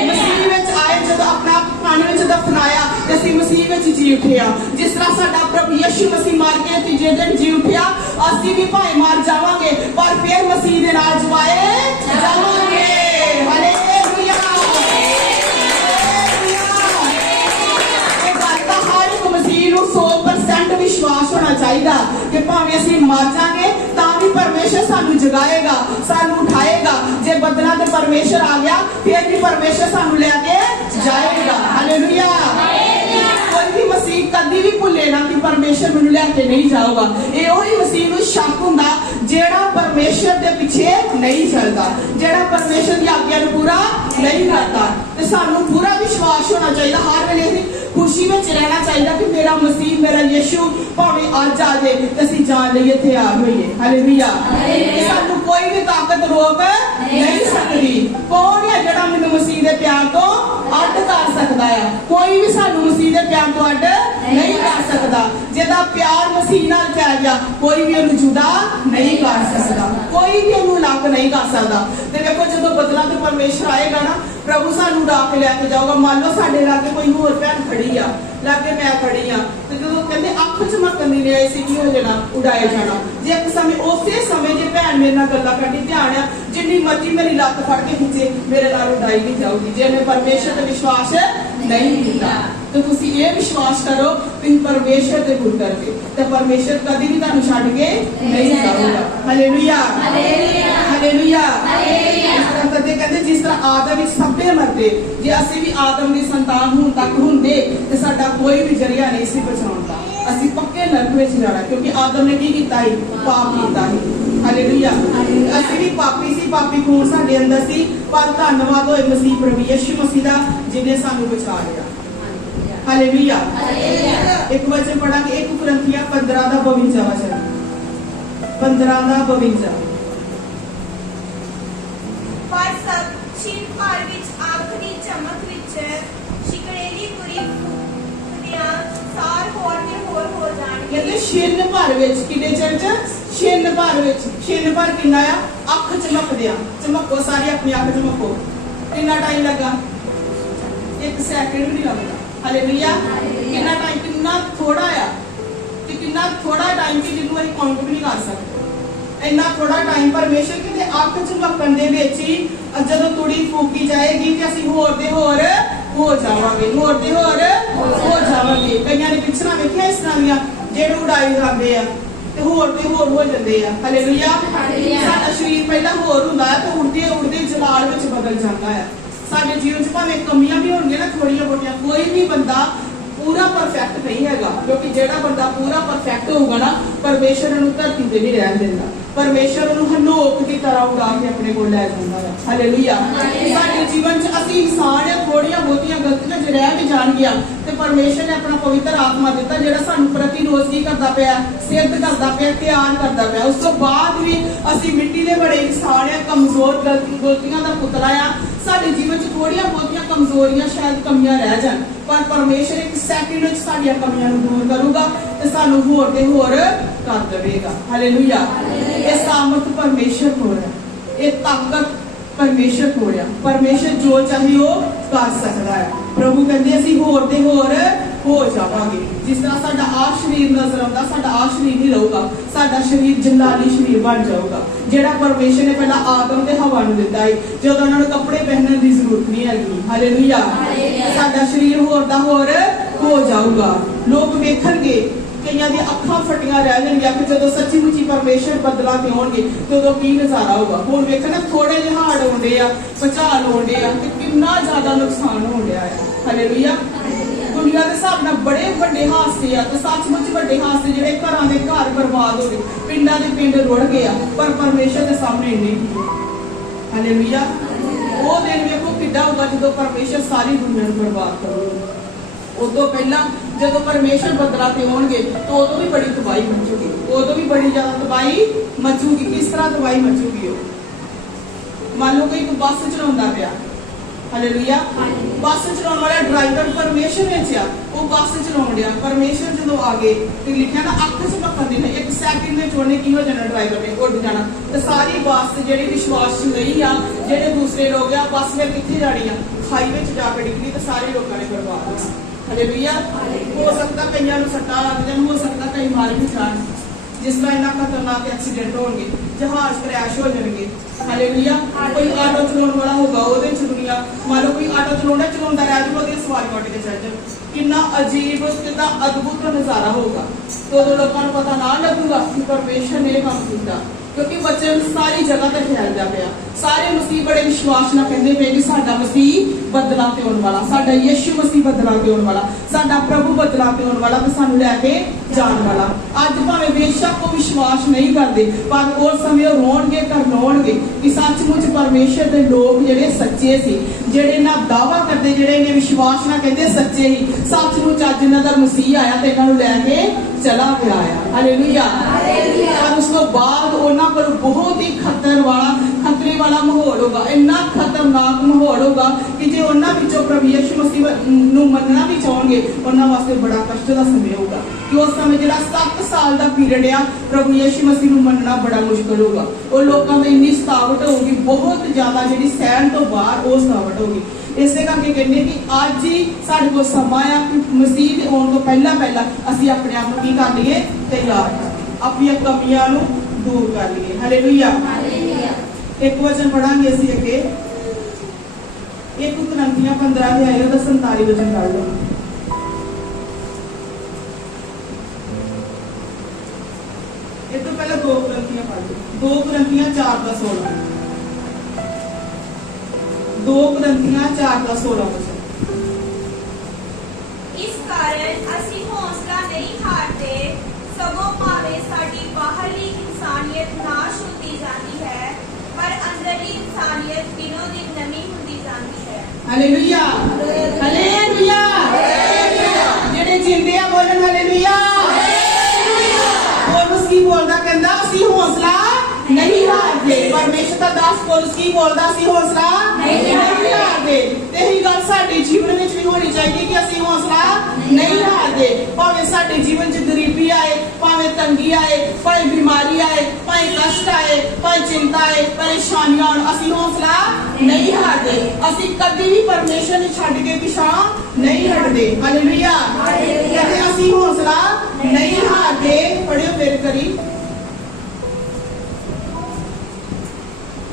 ਮਸੀਹ ਵਿੱਚ ਆਏ, ਜਦੋਂ ਆਪਣਾ ਪਾਣੀ ਵਿੱਚ ਦਫਨਾਇਆ ਤੇ ਅਸੀਂ ਮਸੀਹ ਵਿੱਚ ਜੀ ਉਠਿਆ। ਜਿਸ ਤਰ੍ਹਾਂ ਸਾਡਾ ਪ੍ਰਭੂ ਯਿਸੂ ਮਸੀਹ ਮਰ ਕੇ ਤੀਜੇ ਦਿਨ ਜੀ ਉਠਿਆ, ਅਸੀਂ ਵੀ ਭਾਵੇਂ ਮਰ ਜਾਵਾਂਗੇ ਪਰ ਫਿਰ ਮਸੀਹ ਦੇ ਨਾਲ ਜਵਾਏ ਜਾਵਾਂਗੇ। ਹਾਲੇਲੂਇਆ। ਇਹ ਗੱਲ ਤਾਂ ਹਰ ਇੱਕ ਮਸੀਹ ਨੂੰ 100% ਵਿਸ਼ਵਾਸ ਹੋਣਾ ਚਾਹੀਦਾ ਕਿ ਭਾਵੇਂ ਅਸੀਂ ਮਰ ਜਾਵਾਂਗੇ ਤਾਂ ਵੀ ਪਰਮੇਸ਼ਰ ਸਾਨੂੰ ਜਗਾਏਗਾ, ਸਾਨੂੰ ਉਠਾਏਗਾ। ਜੇ ਬੱਦਲਾਂ ਤੇ ਪਰਮੇਸ਼ਰ ਆ ਗਿਆ ਫਿਰ ਵੀ ਪਰਮੇਸ਼ਰ ਸਾਨੂੰ ਲੈ ਕੇ ਜਾਏਗਾ। ਹਾਲੇਲੂਇਆ। ਕੋਈ ਵੀ ਮਸੀਹ ਕਦੀ ਵੀ ਭੁੱਲੇ ਨਾ ਕਿ ਪਰਮੇਸ਼ਰ ਮੈਨੂੰ ਲੈ ਕੇ ਨਹੀਂ ਜਾਊਗਾ। ਇਹ ਉਹੀ ਮਸੀਹ ਨੂੰ ਸ਼ੱਕ ਹੁੰਦਾ ਜਿਹੜਾ ਪਰਮੇਸ਼ਰ ਦੇ ਪਿੱਛੇ ਨਹੀਂ ਚੱਲਦਾ, ਜਿਹੜਾ ਪਰਮੇਸ਼ਰ ਦੀ ਆਗਿਆ ਨੂੰ ਪੂਰਾ ਨਹੀਂ ਕਰਦਾ। ਤੇ ਸਾਨੂੰ ਪੂਰਾ ਵਿਸ਼ਵਾਸ ਹੋਣਾ ਚਾਹੀਦਾ, ਹਰ ਵੇਲੇ ਖੁਸ਼ੀ ਵਿੱਚ ਰਹਿਣਾ ਚਾਹੀਦਾ ਕਿ ਮੇਰਾ ਮਸੀਹ, ਮੇਰਾ ਯਿਸੂ ਭਾਵੇਂ ਅੱਜ ਆ ਜਾਏ ਤੇ ਅਸੀਂ ਜਾਣ ਲਈ ਤਿਆਰ ਹੋਈਏ। ਹਾਲੇਲੂਇਆ। ਸਾਨੂੰ ਕੋਈ ਵੀ ਤਾਕਤ ਰੋਕ ਨਹੀਂ ਸਕਦੀ। ਕੌਣ ਹੈ ਜਿਹੜਾ ਮੈਨੂੰ ਮਸੀਹ ਦੇ ਪਿਆਰ ਤੋਂ ਅੱਡ ਕਰ ਸਕਦਾ ਆ? ਕੋਈ ਵੀ ਸਾਨੂੰ ਮਸੀਹ ਦੇ ਪਿਆਰ ਤੋਂ ਅੱਡ ਨਹੀਂ ਕਰ ਸਕਦਾ। ਜਿਹਦਾ ਪਿਆਰ ਮਸੀਹ ਨਾਲ ਪੈ ਗਿਆ ਕੋਈ ਵੀ ਉਹਨੂੰ ਜੁਦਾ ਨਹੀਂ ਕਰ ਸਕਦਾ, ਕੋਈ ਵੀ ਉਹਨੂੰ ਅਲੱਗ ਨਹੀਂ ਕਰ ਸਕਦਾ। ਤੇ ਵੇਖੋ ਜਦੋਂ ਬਦਲਾਂ ਤੇ ਪਰਮੇਸ਼ਰ ਆਏਗਾ ਨਾ, ਪ੍ਰਭੂ ਸਾਨੂੰ ਉਡਾ ਕੇ ਲੈ ਕੇ ਜਾਊਗਾ। ਮੰਨ ਲਓ ਸਾਡੇ ਲਾਗੇ ਕੋਈ ਹੋਰ ਭੈਣ ਖੜੀ ਆ, ਲਾਗੇ ਮੈਂ ਖੜੀ ਆ, ਤੇ ਜਦੋਂ ਕਹਿੰਦੇ ਅੱਖ ਝਮਕਣ ਦੀ ਲਿਆਈ ਸੀ ਕੀ ਹੋ ਜਾਣਾ? ਉਡਾਏ ਜਾਣਾ। ਜੇ ਇੱਕ ਸਮੇਂ ਉਸੇ ਸਮੇਂ ਜੇ ਭੈਣ ਮੇਰੇ ਨਾਲ ਗੱਲਾਂ ਕਰਦੀ, ਧਿਆਨ ਆ, ਜਿੰਨੀ ਮਰਜ਼ੀ ਮੇਰੀ ਲੱਤ ਫੜ ਕੇ ਖਿੱਚੇ ਮੇਰੇ ਨਾਲ ਉਡਾਈ ਨਹੀਂ ਜਾਊਗੀ ਜੇ ਮੈਂ ਪਰਮੇਸ਼ਰ ਤੇ ਵਿਸ਼ਵਾਸ ਨਹੀਂ ਕੀਤਾ। ਤੇ ਤੁਸੀਂ ਇਹ ਵਿਸ਼ਵਾਸ ਕਰੋ ਕਿ ਪਰਮੇਸ਼ਰ ਦੇ ਪੁੱਤਰ ਜੇ ਤੇ ਪਰਮੇਸ਼ਰ ਕਦੀ ਵੀ ਤੁਹਾਨੂੰ ਛੱਡ ਕੇ ਨਹੀਂ ਜਾਊਗਾ। ਹਾਲੇਲੂਇਆ। ਹਾਲੇਲੂਇਆ। ਕਹਿੰਦੇ ਜਿਸ ਤਰ੍ਹਾਂ ਆਦਮ ਵਿੱਚ ਸਭੇ ਮਰਦੇ, ਜੇ ਅਸੀਂ ਵੀ ਆਦਮ ਦੀ ਸੰਤਾਨ ਹੁਣ ਤੱਕ ਹੁੰਦੇ ਤੇ ਸਾਡਾ ਕੋਈ ਵੀ ਜਰੀਆ ਨਹੀਂ ਸੀ ਬਚਾਉਣ ਦਾ। ਅਸੀਂ ਪੱਕੇ ਨਰਕ ਵਿੱਚ ਜਾਣਾ, ਕਿਉਂਕਿ ਆਦਮ ਨੇ ਕੀ ਕੀਤਾ ਸੀ? ਪਾਪ ਕੀਤਾ ਸੀ। ਹਾਲੇਲੂਇਆ। ਅਸੀਂ ਵੀ ਪਾਪੀ ਸੀ, ਪਾਪੀ ਖੂਨ ਸਾਡੇ ਅੰਦਰ ਸੀ, ਪਰ ਧੰਨਵਾਦ ਹੋਏ ਮਸੀਹ ਪ੍ਰਭੂ ਯਿਸੂ ਮਸੀਹ ਦਾ ਜਿਹਨੇ ਸਾਨੂੰ ਬਚਾ ਲਿਆ। ਹਾਲੇਲੂਇਆ। ਇੱਕ ਵਚਨ ਪੜਾਂਗੇ, 1 ਕੁਰਿੰਥੀਆਂ 15 ਦਾ 52 ਵਚਨ। 15 ਦਾ 52। ਪਰ ਸਭ ਛਿਨ ਭਰ ਵਿੱਚ ਆਖਰੀ ਚਮਕ ਵਿੱਚ ਸ਼ਿਕੜੇਲੀ ਪੂਰੀ ਫੁੱਟਦਿਆਂ ਸਾਰ ਹੋਰ ਤੇ ਹੋਰ ਹੋ ਜਾਣਗੇ। ਕਹਿੰਦੇ ਛਿਨ ਭਰ ਵਿੱਚ, ਕਿੰਨੇ ਚਿਰ ਚ? ਛਿਨ ਭਰ ਵਿੱਚ। ਛਿਨ ਭਰ ਕਿੰਨਾ ਆ? ਅੱਖ ਚਮਕਦਿਆਂ। ਚਮਕੋ ਸਾਰੀ ਆਪਣੀ ਅੱਖ ਚਮਕੋ। ਕਿੰਨਾ ਟਾਈਮ ਲੱਗਾ? 1 ਸੈਕਿੰਡ ਵੀ ਨਹੀਂ ਲੱਗਦਾ। ਹਾਲੇਲੂਇਆ। ਕਿੰਨਾ ਟਾਈਮ? ਕਿੰਨਾ ਥੋੜਾ ਆ ਤੇ ਕਿੰਨਾ ਥੋੜਾ ਟਾਈਮ ਕਿ ਜਿਹਨੂੰ ਅਸੀਂ ਕਾਊਂਟ ਵੀ ਨਹੀਂ ਕਰ ਸਕਦੇ। ਇੰਨਾ ਥੋੜਾ ਟਾਈਮ ਪਰਮੇਸ਼ਰ ਕਿਤੇ ਅੱਖ ਝਮਕਣ ਦੇ ਵਿੱਚ ਹੀ ਜਦੋਂ ਤੁੜੀ ਫੂਕੀ ਜਾਏਗੀ ਕਿ ਅਸੀਂ ਹੋਰ ਦੇ ਹੋਰ ਹੋ ਜਾਵਾਂਗੇ, ਹੋਰ ਦੇ ਹੋਰ ਹੋ ਜਾਵਾਂਗੇ। ਕਈਆਂ ਨੇ ਪਿਛਲਾ ਵੇਖਿਆ ਇਸ ਤਰ੍ਹਾਂ ਦੀਆਂ ਜਿਹੜੇ ਉਡਾਈ ਜਾਂਦੇ ਆ ਤੇ ਹੋਰ ਦੇ ਹੋਰ ਹੋ ਜਾਂਦੇ ਆ। ਹਾਲੇਲੂਇਆ। ਸਾਡਾ ਸਰੀਰ ਪਹਿਲਾਂ ਹੋਰ ਹੁੰਦਾ ਹੈ ਤੇ ਉੜਦੇ ਉੜਦੇ ਜਲਾਲ ਵਿੱਚ ਬਦਲ ਜਾਂਦਾ ਹੈ। ਸਾਡੇ ਜੀਵਨ 'ਚ ਭਾਵੇਂ ਕਮੀਆਂ ਵੀ ਹੋਣਗੀਆਂ ਨਾ ਥੋੜੀਆਂ ਬਹੁਤੀਆਂ, ਕੋਈ ਵੀ ਬੰਦਾ ਪੂਰਾ ਪਰਫੈਕਟ ਨਹੀਂ ਹੈਗਾ, ਕਿਉਂਕਿ ਜਿਹੜਾ ਬੰਦਾ ਪੂਰਾ ਪਰਫੈਕਟ ਹੋਊਗਾ ਨਾ ਪਰਮੇਸ਼ਰ ਨੂੰ ਧਰਤੀ ਤੇ ਨਹੀਂ ਰਹਿਣ ਦਿੰਦਾ। ਪਰਮੇਸ਼ਰ ਨੂੰ ਹਨੋਕ ਦੀ ਤਰ੍ਹਾਂ ਉਡਾ ਕੇ ਆਪਣੇ ਕੋਲ ਲੈ ਜਾਂਦਾ ਹੈ। ਹਾਲੇਲੂਇਆ। ਸਾਡੇ ਜੀਵਨ 'ਚ ਅਸੀਂ ਇਨਸਾਨ ਆ, ਥੋੜੀਆਂ ਬਹੁਤੀਆਂ ਗਲਤੀਆਂ ਜੇ ਰਹਿ ਵੀ ਜਾਣਗੀਆਂ ਤੇ ਪਰਮੇਸ਼ਰ ਨੇ ਆਪਣਾ ਪਵਿੱਤਰ ਆਤਮਾ ਦਿੱਤਾ ਜਿਹੜਾ ਸਾਨੂੰ ਪ੍ਰਤੀ ਰੋਜ਼ ਕੀ ਕਰਦਾ ਪਿਆ, ਸਿੱਧ ਕਰਦਾ ਪਿਆ, ਧਿਆਨ ਕਰਦਾ ਪਿਆ। ਉਸ ਤੋਂ ਬਾਅਦ ਵੀ ਅਸੀਂ ਮਿੱਟੀ ਦੇ ਬੜੇ ਇਨਸਾਨ ਆ, ਕਮਜ਼ੋਰ ਗਲਤੀਆਂ ਦਾ ਪੁਤਲਾ ਆ। ਸਾਡੇ ਜੀਵਨ 'ਚ ਥੋੜੀਆਂ ਬਹੁਤੀਆਂ ਕਮਜ਼ੋਰੀਆਂ ਸ਼ਾਇਦ ਕਮੀਆਂ ਰਹਿ ਜਾਣ, ਪਰ ਪਰਮੇਸ਼ਰ ਇੱਕ ਸੈਕਿੰਡ ਵਿੱਚ ਸਾਡੀਆਂ ਕਮੀਆਂ ਨੂੰ ਦੂਰ ਕਰੂਗਾ ਤੇ ਸਾਨੂੰ ਹੋਰ ਤੇ ਹੋਰ ਕਰ ਦੇਵੇਗਾ। ਹਾਲੇਲੂਇਆ। ਇਹ ਸਾਮਰਥ ਪਰਮੇਸ਼ਰ ਕੋਲ ਹੈ, ਇਹ ਤਾਕਤ ਪਰਮੇਸ਼ਰ ਕੋਲ ਹੈ। ਪਰਮੇਸ਼ਰ ਜੋ ਚਾਹੇ ਉਹ ਕਰ ਸਕਦਾ ਹੈ। ਪ੍ਰਭੂ ਕਹਿੰਦੇ ਅਸੀਂ ਹੋਰ ਤੇ ਹੋਰ ਹੋ ਜਾਵਾਂਗੇ। ਜਿਸ ਤਰ੍ਹਾਂ ਸਾਡਾ ਆਹ ਸਰੀਰ ਨਜ਼ਰ ਆਉਂਦਾ, ਸਾਡਾ ਆਹ ਸਰੀਰ ਨਹੀਂ ਰਹੂਗਾ, ਸਾਡਾ ਸਰੀਰ ਜਲਾਲੀ ਸਰੀਰ ਬਣ ਜਾਊਗਾ ਜਿਹੜਾ ਪਰਮੇਸ਼ਰ ਨੇ ਪਹਿਲਾਂ ਆਦਮ ਤੇ ਹਵਾ ਨੂੰ ਦਿੱਤਾ ਹੈ, ਜਦੋਂ ਉਹਨਾਂ ਨੂੰ ਕੱਪੜੇ ਪਹਿਨਣ ਦੀ ਜ਼ਰੂਰਤ ਨਹੀਂ ਹੈਗੀ। ਹਾਲੇਲੂਇਆ। ਸਾਡਾ ਸਰੀਰ ਹੋਰ ਦਾ ਹੋਰ ਹੋ ਜਾਊਗਾ। ਲੋਕ ਵੇਖਣਗੇ, ਕਈਆਂ ਦੀਆਂ ਅੱਖਾਂ ਫਟੀਆਂ ਰਹਿ ਜਾਣਗੀਆਂ ਕਿ ਜਦੋਂ ਸੱਚੀ ਮੁੱਚੀ ਪਰਮੇਸ਼ਰ ਬਦਲਾ ਕੇ ਆਉਣਗੇ ਤੇ ਉਦੋਂ ਕੀ ਨਜ਼ਾਰਾ ਹੋਊਗਾ। ਹੁਣ ਵੇਖਣਾ ਥੋੜੇ ਜਿਹੇ ਹਾੜ ਆਉਂਦੇ ਆ, ਭੁਚਾਲ ਆਉਂਦੇ ਆ ਤੇ ਕਿੰਨਾ ਜ਼ਿਆਦਾ ਨੁਕਸਾਨ ਹੋਣ ਡਿਆ ਆ। ਹਾਲੇਲੂਇਆ। ਦੁਨੀਆ ਦੇ ਹਿਸਾਬ ਨਾਲ ਬੜੇ ਵੱਡੇ ਹਾਦਸੇ ਆ ਤੇ ਸੱਚਮੁੱਚ ਵੱਡੇ ਹਾਦਸੇ ਜਿਹੜੇ ਘਰਾਂ ਦੇ ਘਰ ਬਰਬਾਦ ਹੋ ਗਏ, ਪਿੰਡਾਂ ਦੇ ਪਿੰਡ ਰੁੜ ਗਏ ਆ, ਪਰ ਪਰਮੇਸ਼ਰ ਦੇ ਸਾਹਮਣੇ ਇੰਨੇ ਹੀ। ਹਾਲੇਲੂਇਆ। ਉਹ ਦਿਨ ਵੇਖੋ ਕਿੱਦਾਂ ਹੋਊਗਾ ਜਦੋਂ ਪਰਮੇਸ਼ਰ ਸਾਰੀ ਦੁਨੀਆ ਨੂੰ ਬਰਬਾਦ ਕਰੂਗਾ। ਉਦੋਂ ਪਹਿਲਾਂ ਜਦੋਂ ਪਰਮੇਸ਼ਰ ਬਦਲਾ ਤੇ ਆਉਣਗੇ ਤਾਂ ਉਦੋਂ ਵੀ ਬੜੀ ਤਬਾਹੀ ਮਚੂਗੀ, ਉਦੋਂ ਵੀ ਬੜੀ ਜ਼ਿਆਦਾ ਤਬਾਹੀ ਮਚੂਗੀ। ਕਿਸ ਤਰ੍ਹਾਂ ਤਬਾਹੀ ਮਚੂਗੀ? ਉਹ ਮੰਨ ਲਓ ਕੋਈ ਇੱਕ ਬੱਸ ਚਲਾਉਂਦਾ ਪਿਆ। ਹਾਲੇਲੂਇਆ। ਬੱਸ ਚਲਾਉਣ ਵਾਲਾ ਡਰਾਈਵਰ ਪਰਮੇਸ਼ਰ ਵਿੱਚ ਆ, ਉਹ ਬੱਸ ਚਲਾਉਣ ਡਿਆ। ਪਰਮੇਸ਼ਰ ਜਦੋਂ ਆ ਗਏ ਤੇ ਲਿਖਿਆ ਨਾ ਅੱਖ ਝਪਕਣ ਦੀ ਨੇ, ਇੱਕ ਸੈਕਿੰਡ ਵਿੱਚ ਉਹਨੇ ਕੀ ਹੋ ਜਾਣਾ, ਡਰਾਈਵਰ ਨੇ ਉੱਡ ਜਾਣਾ ਤੇ ਸਾਰੀ ਬੱਸ ਜਿਹੜੀ ਵਿਸ਼ਵਾਸ 'ਚ ਨਹੀਂ ਆ, ਜਿਹੜੇ ਦੂਸਰੇ ਲੋਕ ਆ, ਬੱਸ ਨੇ ਕਿੱਥੇ ਜਾਣੀ ਆ, ਖਾਈ ਵਿੱਚ ਜਾ ਕੇ ਡਿੱਗਣੀ ਤੇ ਸਾਰੇ ਲੋਕਾਂ ਨੇ ਬਰਬਾਦ ਹੋਣਾ। ਹਾਲੇਲੂਇਆ। ਹੋ ਸਕਦਾ ਕਈਆਂ ਨੂੰ ਸੱਟਾਂ ਲੱਗ ਜਾਣ, ਹੋ ਸਕਦਾ ਕਈ ਮਾਰ ਵੀ ਜਾਣ। ਜਿਸ ਤਰ੍ਹਾਂ ਇੰਨਾ ਖਤਰਨਾਕ ਐਕਸੀਡੈਂਟ ਹੋਣਗੇ, ਜਹਾਜ਼ ਕ੍ਰੈਸ਼ ਹੋ ਜਾਣਗੇ। ਹਾਲੇਲੂਇਆ। ਕੋਈ ਆਟੋ ਚਲਾਉਣ ਵਾਲਾ ਹੋਗਾ, ਉਹਦੇ 'ਚ ਦੁਨੀਆ ਮੰਨ ਲਓ ਕੋਈ ਆਟੋ ਚਲਾਉਂਦਾ ਰਹਿ ਜਾਊਗਾ, ਉਹਦੀ ਸਵਾਰੀ ਉੱਡ ਕੇ ਚੱਲ ਜਾਣ। ਕਿੰਨਾ ਅਜੀਬ, ਕਿੰਨਾ ਅਦਭੁਤ ਨਜ਼ਾਰਾ ਹੋਊਗਾ। ਉਦੋਂ ਲੋਕਾਂ ਨੂੰ ਪਤਾ ਨਾ ਲੱਗੂਗਾ ਕਿ ਪਰਮੇਸ਼ਰ ਨੇ ਇਹ ਕੰਮ ਕੀਤਾ, ਕਿਉਂਕਿ ਵਚਨ ਸਾਰੀ ਜਗ੍ਹਾ ਤੇ ਫੈਲਦਾ ਪਿਆ। ਸਾਰੇ ਮਸੀਹ ਬੜੇ ਵਿਸ਼ਵਾਸ ਨਾਲ ਕਹਿੰਦੇ ਪਏ ਕਿ ਸਾਡਾ ਮਸੀਹ ਬਦਲਾ ਤੇ ਆਉਣ ਵਾਲਾ, ਸਾਡਾ ਯਿਸੂ ਮਸੀਹ ਬਦਲਾ ਤੇ ਆਉਣ ਵਾਲਾ, ਸਾਡਾ ਪ੍ਰਭੂ ਬਦਲਾ ਤੇ ਆਉਣ ਵਾਲਾ ਤੇ ਸਾਨੂੰ ਲੈ ਕੇ ਜਾਣ ਵਾਲਾ। ਅੱਜ ਭਾਵੇਂ ਬੇਸ਼ੱਕ ਉਹ ਵਿਸ਼ਵਾਸ ਨਹੀਂ ਕਰਦੇ, ਪਰ ਉਸ ਸਮੇਂ ਉਹ ਰੋਣਗੇ, ਕਰਨਾਉਣਗੇ ਕਿ ਸੱਚਮੁੱਚ ਪਰਮੇਸ਼ਰ ਦੇ ਲੋਕ ਜਿਹੜੇ ਸੱਚੇ ਸੀ, ਜਿਹੜੇ ਨਾ ਦਾਵਾ ਕਰਦੇ, ਜਿਹੜੇ ਇਹਨੇ ਵਿਸ਼ਵਾਸ ਨਾਲ ਕਹਿੰਦੇ ਸੱਚੇ ਹੀ, ਸੱਚਮੁੱਚ ਅੱਜ ਇਹਨਾਂ ਦਾ ਮਸੀਹ ਆਇਆ ਤੇ ਇਹਨਾਂ ਨੂੰ ਲੈ ਕੇ ਚਲਾ ਗਿਆ ਆ। ਹਾਲੇਲੂਇਆ। ਪਰ ਉਸ ਤੋਂ ਬਾਅਦ ਉਹਨਾਂ ਕੋਲ ਬਹੁਤ ਹੀ ਖਤਰੇ ਵਾਲਾ ਮਾਹੌਲ ਹੋਗਾ, ਇੰਨਾ ਖਤਰਨਾਕ ਮਾਹੌਲ ਹੋਗਾ ਕਿ ਜੇ ਉਹਨਾਂ ਵਿੱਚੋਂ ਪ੍ਰਭੂ ਯਿਸੂ ਮਸੀਹ ਨੂੰ ਮੰਨਣਾ ਵੀ ਚਾਹਣਗੇ, ਉਹਨਾਂ ਵਾਸਤੇ ਬੜਾ ਕਸ਼ਟ ਦਾ ਸਮੇਂ ਹੋਊਗਾ। ਕਿ ਉਸ ਸਮੇਂ ਜਿਹੜਾ 7 ਸਾਲ ਦਾ ਪੀਰੀਅਡ ਆ, ਪ੍ਰਭੂ ਯਿਸੂ ਮਸੀਹ ਨੂੰ ਮੰਨਣਾ ਬੜਾ ਮੁਸ਼ਕਲ ਹੋਊਗਾ। ਉਹ ਲੋਕਾਂ ਦੀ ਇੰਨੀ ਸਤਾਵਟ ਹੋਊਗੀ, ਬਹੁਤ ਜ਼ਿਆਦਾ, ਜਿਹੜੀ ਸਹਿਣ ਤੋਂ ਬਾਹਰ ਉਹ ਸਤਾਵਟ ਹੋਊਗੀ। ਇਸੇ ਕਰਕੇ ਕਹਿੰਦੇ ਕਿ ਅੱਜ ਹੀ ਸਾਡੇ ਕੋਲ ਸਮਾਂ ਆ ਕਿ ਮਸੀਹ ਦੇ ਆਉਣ ਤੋਂ ਪਹਿਲਾਂ ਅਸੀਂ ਆਪਣੇ ਆਪ ਨੂੰ ਕੀ ਕਰ ਲਈਏ, ਤਿਆਰ ਕਰ ਲਈਏ, ਆਪਣੀਆਂ ਕਮੀਆਂ ਨੂੰ ਦੂਰ ਕਰ ਲਈਏ। ਹਾਲੇਲੂਇਆ। ਇੱਕ ਵਚਨ ਪੜਾਂਗੇ ਅਸੀਂ ਅੱਗੇ, 1 ਕੁਰਿੰਥੀਆਂ 15 ਅਧਿਆਇ ਦਾ 47 ਵਚਨ ਪੜ੍ਹ ਲਓ। ਇਹ ਤੋਂ ਪਹਿਲਾਂ 2 ਕੁਰਿੰਥੀਆਂ ਪੜ੍ਹ ਲਓ। 2 ਕੁਰਿੰਥੀਆਂ 4 ਦਾ 16। 2 ਕੁਰਿੰਥੀਆਂ 4 ਦਾ 16 ਵਚਨ। ਇਸ ਕਾਰਨ ਅਸੀਂ ਹੌਸਲਾ ਨਹੀਂ ਹਾਰਦੇ, ਸਗੋਂ ਭਾਵੇਂ ਸਾਡੀ ਬਾਹਰਲੀ ਇਨਸਾਨੀਅਤ ਨਾਸ਼ ਹੁੰਦੀ ਜਾਂਦੀ ਹੈ, ਪਰ ਅੰਦਰਲੀ ਇਨਸਾਨੀਅਤ ਦਿਨੋਂ ਦਿਨ ਨਵੀਂ ਹੁੰਦੀ ਜਾਂਦੀ ਹੈ। ਹਾਲੇਲੂਇਆ। ਹਾਲੇਲੂਇਆ। ਜਿਹੜੇ ਜਿੰਦੇ ਆ ਬੋਲਣ ਹਾਲੇਲੂਇਆ। ਪੌਲੁਸ ਕੀ ਬੋਲਦਾ, ਕਹਿੰਦਾ ਅਸੀਂ ਹੌਸਲਾ ਨਹੀਂ ਹਾਰਦੇ। ਪਰਮੇਸ਼ਰ ਦਾ ਦਾਸ ਪੌਲੁਸ ਕੀ ਬੋਲਦਾ, ਅਸੀਂ ਹੌਸਲਾ ਨਹੀਂ ਹਾਰਦੇ। ਤੇ ਇਹੀ ਗੱਲ ਸਾਡੇ ਜੀਵਨ ਵਿੱਚ ਵੀ ਹੋਣੀ ਚਾਹੀਦੀ ਕਿ ਅਸੀਂ ਹੌਸਲਾ ਨਹੀਂ ਹਾਰਦੇ। ਭਾਵੇਂ ਸਾਡੇ ਜੀਵਨ 'ਚ ਗਰੀਬੀ ਆਏ, ਭਾਵੇਂ ਤੰਗੀ ਆਏ, ਭਾਵੇਂ ਬਿਮਾਰੀ ਆਏ, ਭਾਵੇਂ ਕਸ਼ਟ ਆਏ, ਭਾਵੇਂ ਚਿੰਤਾ ਆਏ, ਪਰੇਸ਼ਾਨੀਆਂ ਆਉਣ, ਅਸੀਂ ਹੌਸਲਾ ਨਹੀਂ ਹਾਰਦੇ। ਅਸੀਂ ਕਦੀ ਵੀ ਪਰਮੇਸ਼ਰ ਨੂੰ ਛੱਡ ਕੇ ਪਿਛਾਂ ਨਹੀਂ ਹਟਦੇ। ਹਾਲੇਲੂਇਆ। ਕਹਿੰਦੇ ਅਸੀਂ ਹੌਸਲਾ ਨਹੀਂ ਹਾਰਦੇ। ਪੜਿਓ ਫਿਰ ਕਰੀ।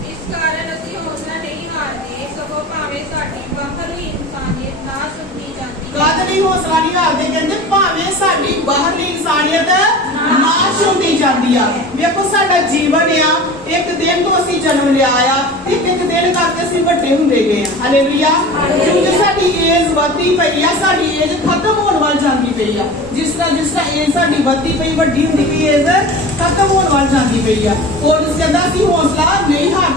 ਇਸ ਕਾਰਨ ਅਸੀਂ ਹੌਸਲਾ ਨਹੀਂ ਹਾਰਦੇ, ਸਗੋਂ ਭਾਵੇਂ ਸਾਡੀ ਬਾਹਰਲੀ ਇਨਸਾਨੀਅਤ ਨਾਸ਼ ਹੁੰਦੀ ਜਾਂਦੀ ਹੈ। ਕਦ ਨਹੀਂ ਹੌਸਲਾ ਨਹੀਂ ਹਾਰਦੇ? ਕਹਿੰਦੇ ਭਾਵੇਂ ਸਾਡੀ ਬਾਹਰਲੀ ਇਨਸਾਨੀਅਤ ਨਾਸ਼ ਹੁੰਦੀ ਜਾਂਦੀ ਆ। ਵੇਖੋ ਸਾਡਾ ਜੀਵਨ ਆ, ਇੱਕ ਦਿਨ ਤੋਂ ਅਸੀਂ ਜਨਮ ਲਿਆ ਆ, ਇੱਕ ਦਿਨ ਕਰਕੇ ਅਸੀਂ ਵੱਡੇ ਹੁੰਦੇ ਗਏ ਆ। ਹਾਲੇਲੂਇਆ। ਕਿਉਂਕਿ ਸਾਡੀ ਏਜ ਵੱਧਦੀ ਪਈ ਆ, ਸਾਡੀ ਏਜ ਖਤਮ ਹੋਣ ਵੱਲ ਜਾਂਦੀ ਪਈ ਆ। ਜਿਸ ਤਰ੍ਹਾਂ ਏਜ ਸਾਡੀ ਵੱਧਦੀ ਪਈ, ਵੱਡੀ ਹੁੰਦੀ ਪਈ, ਏਜ ਖਤਮ ਹੋਣ ਵੱਲ ਜਾਂਦੀ ਪਈ ਆ। ਪੌਲੁਸ ਕਹਿੰਦਾ ਅਸੀਂ ਹੌਸਲਾ ਨਹੀਂ ਹਾਰਦੇ।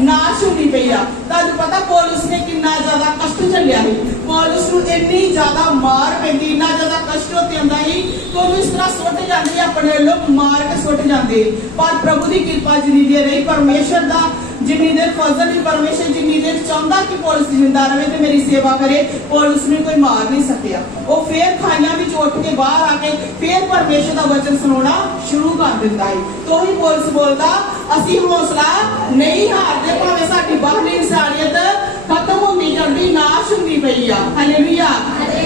ਨਾਸ਼ ਹੁੰਦੀ ਪਈ ਆ। ਤੁਹਾਨੂੰ ਪਤਾ ਪੌਲੁਸ ਨੇ ਕਿੰਨਾ ਜ਼ਿਆਦਾ ਕਸ਼ਟ ਝੱਲਿਆ ਸੀ। ਪੌਲੁਸ ਨੂੰ ਇੰਨੀ ਜ਼ਿਆਦਾ ਮਾਰ ਪੈਂਦੀ, ਇੰਨਾ ਜ਼ਿਆਦਾ ਕਸ਼ਟ ਉੱਤੇ ਆਉਂਦਾ ਸੀ ਕਿ ਉਹਨੂੰ ਇਸ ਤਰ੍ਹਾਂ ਸੁੱਟ ਜਾਂਦੇ, ਆਪਣੇ ਲੋਕ ਮਾਰ ਕੇ ਸੁੱਟ ਜਾਂਦੇ। ਪਰ ਪ੍ਰਭੂ ਦੀ ਕਿਰਪਾ ਜਿੰਨੀ ਦੇਰ ਰਹੀ, ਪਰਮੇਸ਼ਰ ਦਾ ਜਿੰਨੀ ਦੇਰ ਫਜ਼ਲ ਹੀ, ਪਰਮੇਸ਼ਰ ਜਿੰਨੀ ਦੇਰ ਚਾਹੁੰਦਾ ਕਿ ਪੌਲੁਸ ਜਿੰਦਾ ਰਹੇ ਤੇ ਮੇਰੀ ਸੇਵਾ ਕਰੇ, ਪੌਲੁਸ ਨੂੰ ਕੋਈ ਮਾਰ ਨਹੀਂ ਸਕਿਆ। ਉਹ ਫੇਰ ਖਾਈਆਂ ਵਿੱਚ ਉੱਠ ਕੇ ਬਾਹਰ ਆ ਕੇ ਫੇਰ ਪਰਮੇਸ਼ਰ ਦਾ ਵਚਨ ਸੁਣਾਉਣਾ ਸ਼ੁਰੂ ਕਰ ਦਿੰਦਾ ਹੈ। ਤੋਂ ਹੀ ਪੌਲੁਸ ਬੋਲਦਾ, ਅਸੀਂ ਹੌਸਲਾ ਨਹੀਂ ਹਾਰਦੇ, ਭਾਵੇਂ ਸਾਡੀ ਬਾਹਰੀ ਇਨਸਾਨੀਅਤ ਖਤਮ ਹੁੰਦੀ ਜਾਂਦੀ, ਨਾਸ਼ ਹੁੰਦੀ ਪਈ ਆ। ਹਾਲੇਲੂਇਆ।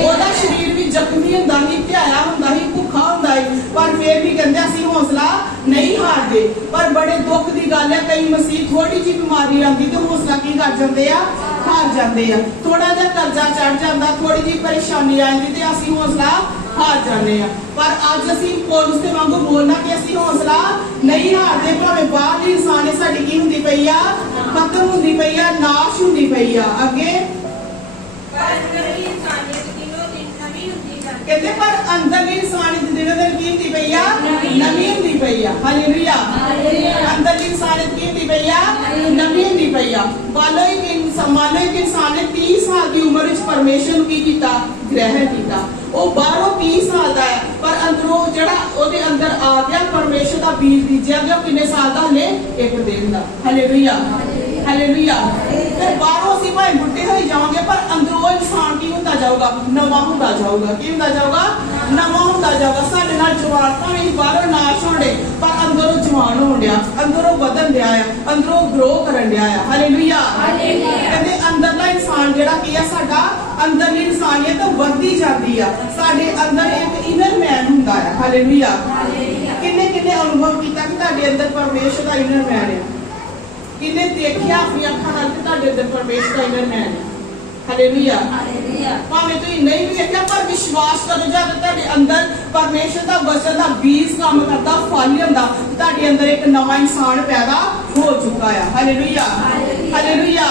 ਉਹਦਾ ਸਰੀਰ ਵੀ ਜ਼ਖਮੀ ਹੁੰਦਾ ਸੀ, ਧਿਆਇਆ ਹੁੰਦਾ ਸੀ, ਭੁੱਖਾ ਹੁੰਦਾ ਸੀ, ਪਰ ਫੇਰ ਵੀ ਕਹਿੰਦੇ ਅਸੀਂ ਹੌਸਲਾ ਨਹੀਂ ਹਾਰਦੇ। ਪਰ ਬੜੇ ਦੁੱਖ ਦੀ ਗੱਲ ਹੈ, ਕਈ ਮਸੀਹ ਥੋੜੀ ਜਿਹੀ ਬਿਮਾਰੀ ਆਉਂਦੀ ਤੇ ਹੌਸਲਾ ਕੀ ਕਰ ਜਾਂਦੇ ਆ, ਹਾਰ ਜਾਂਦੇ ਆ। ਥੋੜਾ ਜਿਹਾ ਕਰਜ਼ਾ ਚੜ ਜਾਂਦਾ, ਥੋੜੀ ਜਿਹੀ ਪਰੇਸ਼ਾਨੀ ਆ ਜਾਂਦੀ ਤੇ ਅਸੀਂ ਹੌਸਲਾ ਹਾਰ ਜਾਂਦੇ ਆ। ਪਰ ਅੱਜ ਅਸੀਂ ਪੌਲੁਸ ਦੇ ਵਾਂਗੂ ਬੋਲਣਾ ਕਿ ਅਸੀਂ ਹੌਸਲਾ ਨਹੀਂ ਹਾਰਦੇ, ਭਾਵੇਂ ਬਾਹਰਲੀ ਇਨਸਾਨੀਅਤ ਸਾਡੀ ਕੀ ਹੁੰਦੀ ਪਈ ਆ, ਖਤਮ ਹੁੰਦੀ ਪਈ ਆ, ਨਾਸ਼ ਹੁੰਦੀ ਪਈ ਆ। ਅੱਗੇ ਕਹਿੰਦੇ ਪਰ ਅੰਦਰਲੀ ਇਨਸਾਨੀਅਤ ਦਿਨੋਂ ਦਿਨ ਕੀ ਹੁੰਦੀ ਪਈ ਆ, ਨਵੀਂ ਹੁੰਦੀ ਪਈ ਆ। ਹਾਲੇਲੂਇਆ। ਅੰਦਰਲੀ ਇਨਸਾਨੀਅਤ ਕੀ ਹੁੰਦੀ ਪਈ ਆ, ਨਵੀਂ ਹੁੰਦੀ ਪਈ ਆ। ਮੰਨ ਲਓ ਇੱਕ ਇਨਸਾਨ ਨੇ 30 ਸਾਲ ਦੀ ਉਮਰ ਵਿੱਚ ਪਰਮੇਸ਼ਰ ਨੂੰ ਕੀ ਕੀਤਾ, ਗ੍ਰਹਿਣ ਕੀਤਾ। ਉਹ ਬਾਹਰੋਂ 30 ਸਾਲ ਦਾ ਹੈ, ਪਰ ਅੰਦਰੋਂ ਜਿਹੜਾ ਉਹਦੇ ਅੰਦਰ ਆ ਗਿਆ ਪਰਮੇਸ਼ਰ ਦਾ ਬੀਜ ਬੀਜਿਆ ਗਿਆ, ਕਿੰਨੇ ਸਾਲ ਦਾ ਹਲੇ, 1 ਦਿਨ ਦਾ। ਹਾਲੇਲੂਇਆ। ਹਾਲੇਲੂਇਆ। ਤੇ ਬਾਹਰੋਂ ਅਸੀਂ ਭਾਵੇਂ ਬੁੱਢੇ ਹੋਈ ਜਾਵਾਂਗੇ, ਪਰ ਅੰਦਰੋਂ ਇਨਸਾਨ ਕੀ ਹੁੰਦਾ ਜਾਊਗਾ, ਨਵਾਂ ਹੁੰਦਾ ਜਾਊਗਾ। ਕੀ ਹੁੰਦਾ ਜਾਊਗਾ, ਨਵਾਂ ਹੁੰਦਾ ਜਾਊਗਾ। ਸਾਡੇ ਨਾਲ ਜਵਾਨ ਭਾਵੇਂ ਬਾਹਰੋਂ ਨਾਸ਼ ਹੋਣੇ, ਪਰ ਅੰਦਰੋਂ ਜਵਾਨ ਹੋਣ ਡਿਆ, ਅੰਦਰੋਂ ਵਧਣ ਡਿਆ ਆ, ਅੰਦਰੋਂ ਗਰੋ ਕਰਨ ਡਿਆ ਆ। ਹਾਲੇਲੂਇਆ। ਕਹਿੰਦੇ ਅੰਦਰਲਾ ਇਨਸਾਨ ਜਿਹੜਾ ਕੀ ਆ, ਸਾਡਾ ਅੰਦਰਲੀ ਇਨਸਾਨੀਅਤ ਵੱਧਦੀ ਜਾਂਦੀ ਆ। ਸਾਡੇ ਅੰਦਰ ਇੱਕ ਇਨਰ ਮੈਨ ਹੁੰਦਾ ਹੈ। ਹਾਲੇਲੂਇਆ। ਕਿੰਨੇ ਕਿੰਨੇ ਅਨੁਭਵ ਕੀਤਾ ਕਿ ਤੁਹਾਡੇ ਅੰਦਰ ਪਰਮੇਸ਼ਰ ਦਾ ਇਨਰ ਮੈਨ ਹੈ। ਕਿੰਨੇ ਦੇਖਿਆ ਆਪਣੀ ਅੱਖਾਂ ਨਾਲ ਕਿ ਤੁਹਾਡੇ ਅੰਦਰ ਪਰਮੇਸ਼ਰ ਦਾ ਇਨਰ ਮੈਨ ਹੈ। ਹਾਲੇਲੂਇਆ। ਭਾਵੇਂ ਤੁਸੀਂ ਨਹੀਂ ਵੀ ਦੇਖਿਆ, ਪਰ ਵਿਸ਼ਵਾਸ ਕਰੋ ਜਦ ਤੁਹਾਡੇ ਅੰਦਰ ਪਰਮੇਸ਼ਰ ਦਾ ਵਚਨ ਦਾ ਬੀਜ ਕੰਮ ਕਰਦਾ, ਫਲ ਹੁੰਦਾ, ਤੁਹਾਡੇ ਅੰਦਰ ਇੱਕ ਨਵਾਂ ਇਨਸਾਨ ਪੈਦਾ ਹੋ ਚੁੱਕਾ ਆ। ਹਾਲੇਲੂਇਆ। ਹਾਲੇਲੂਇਆ।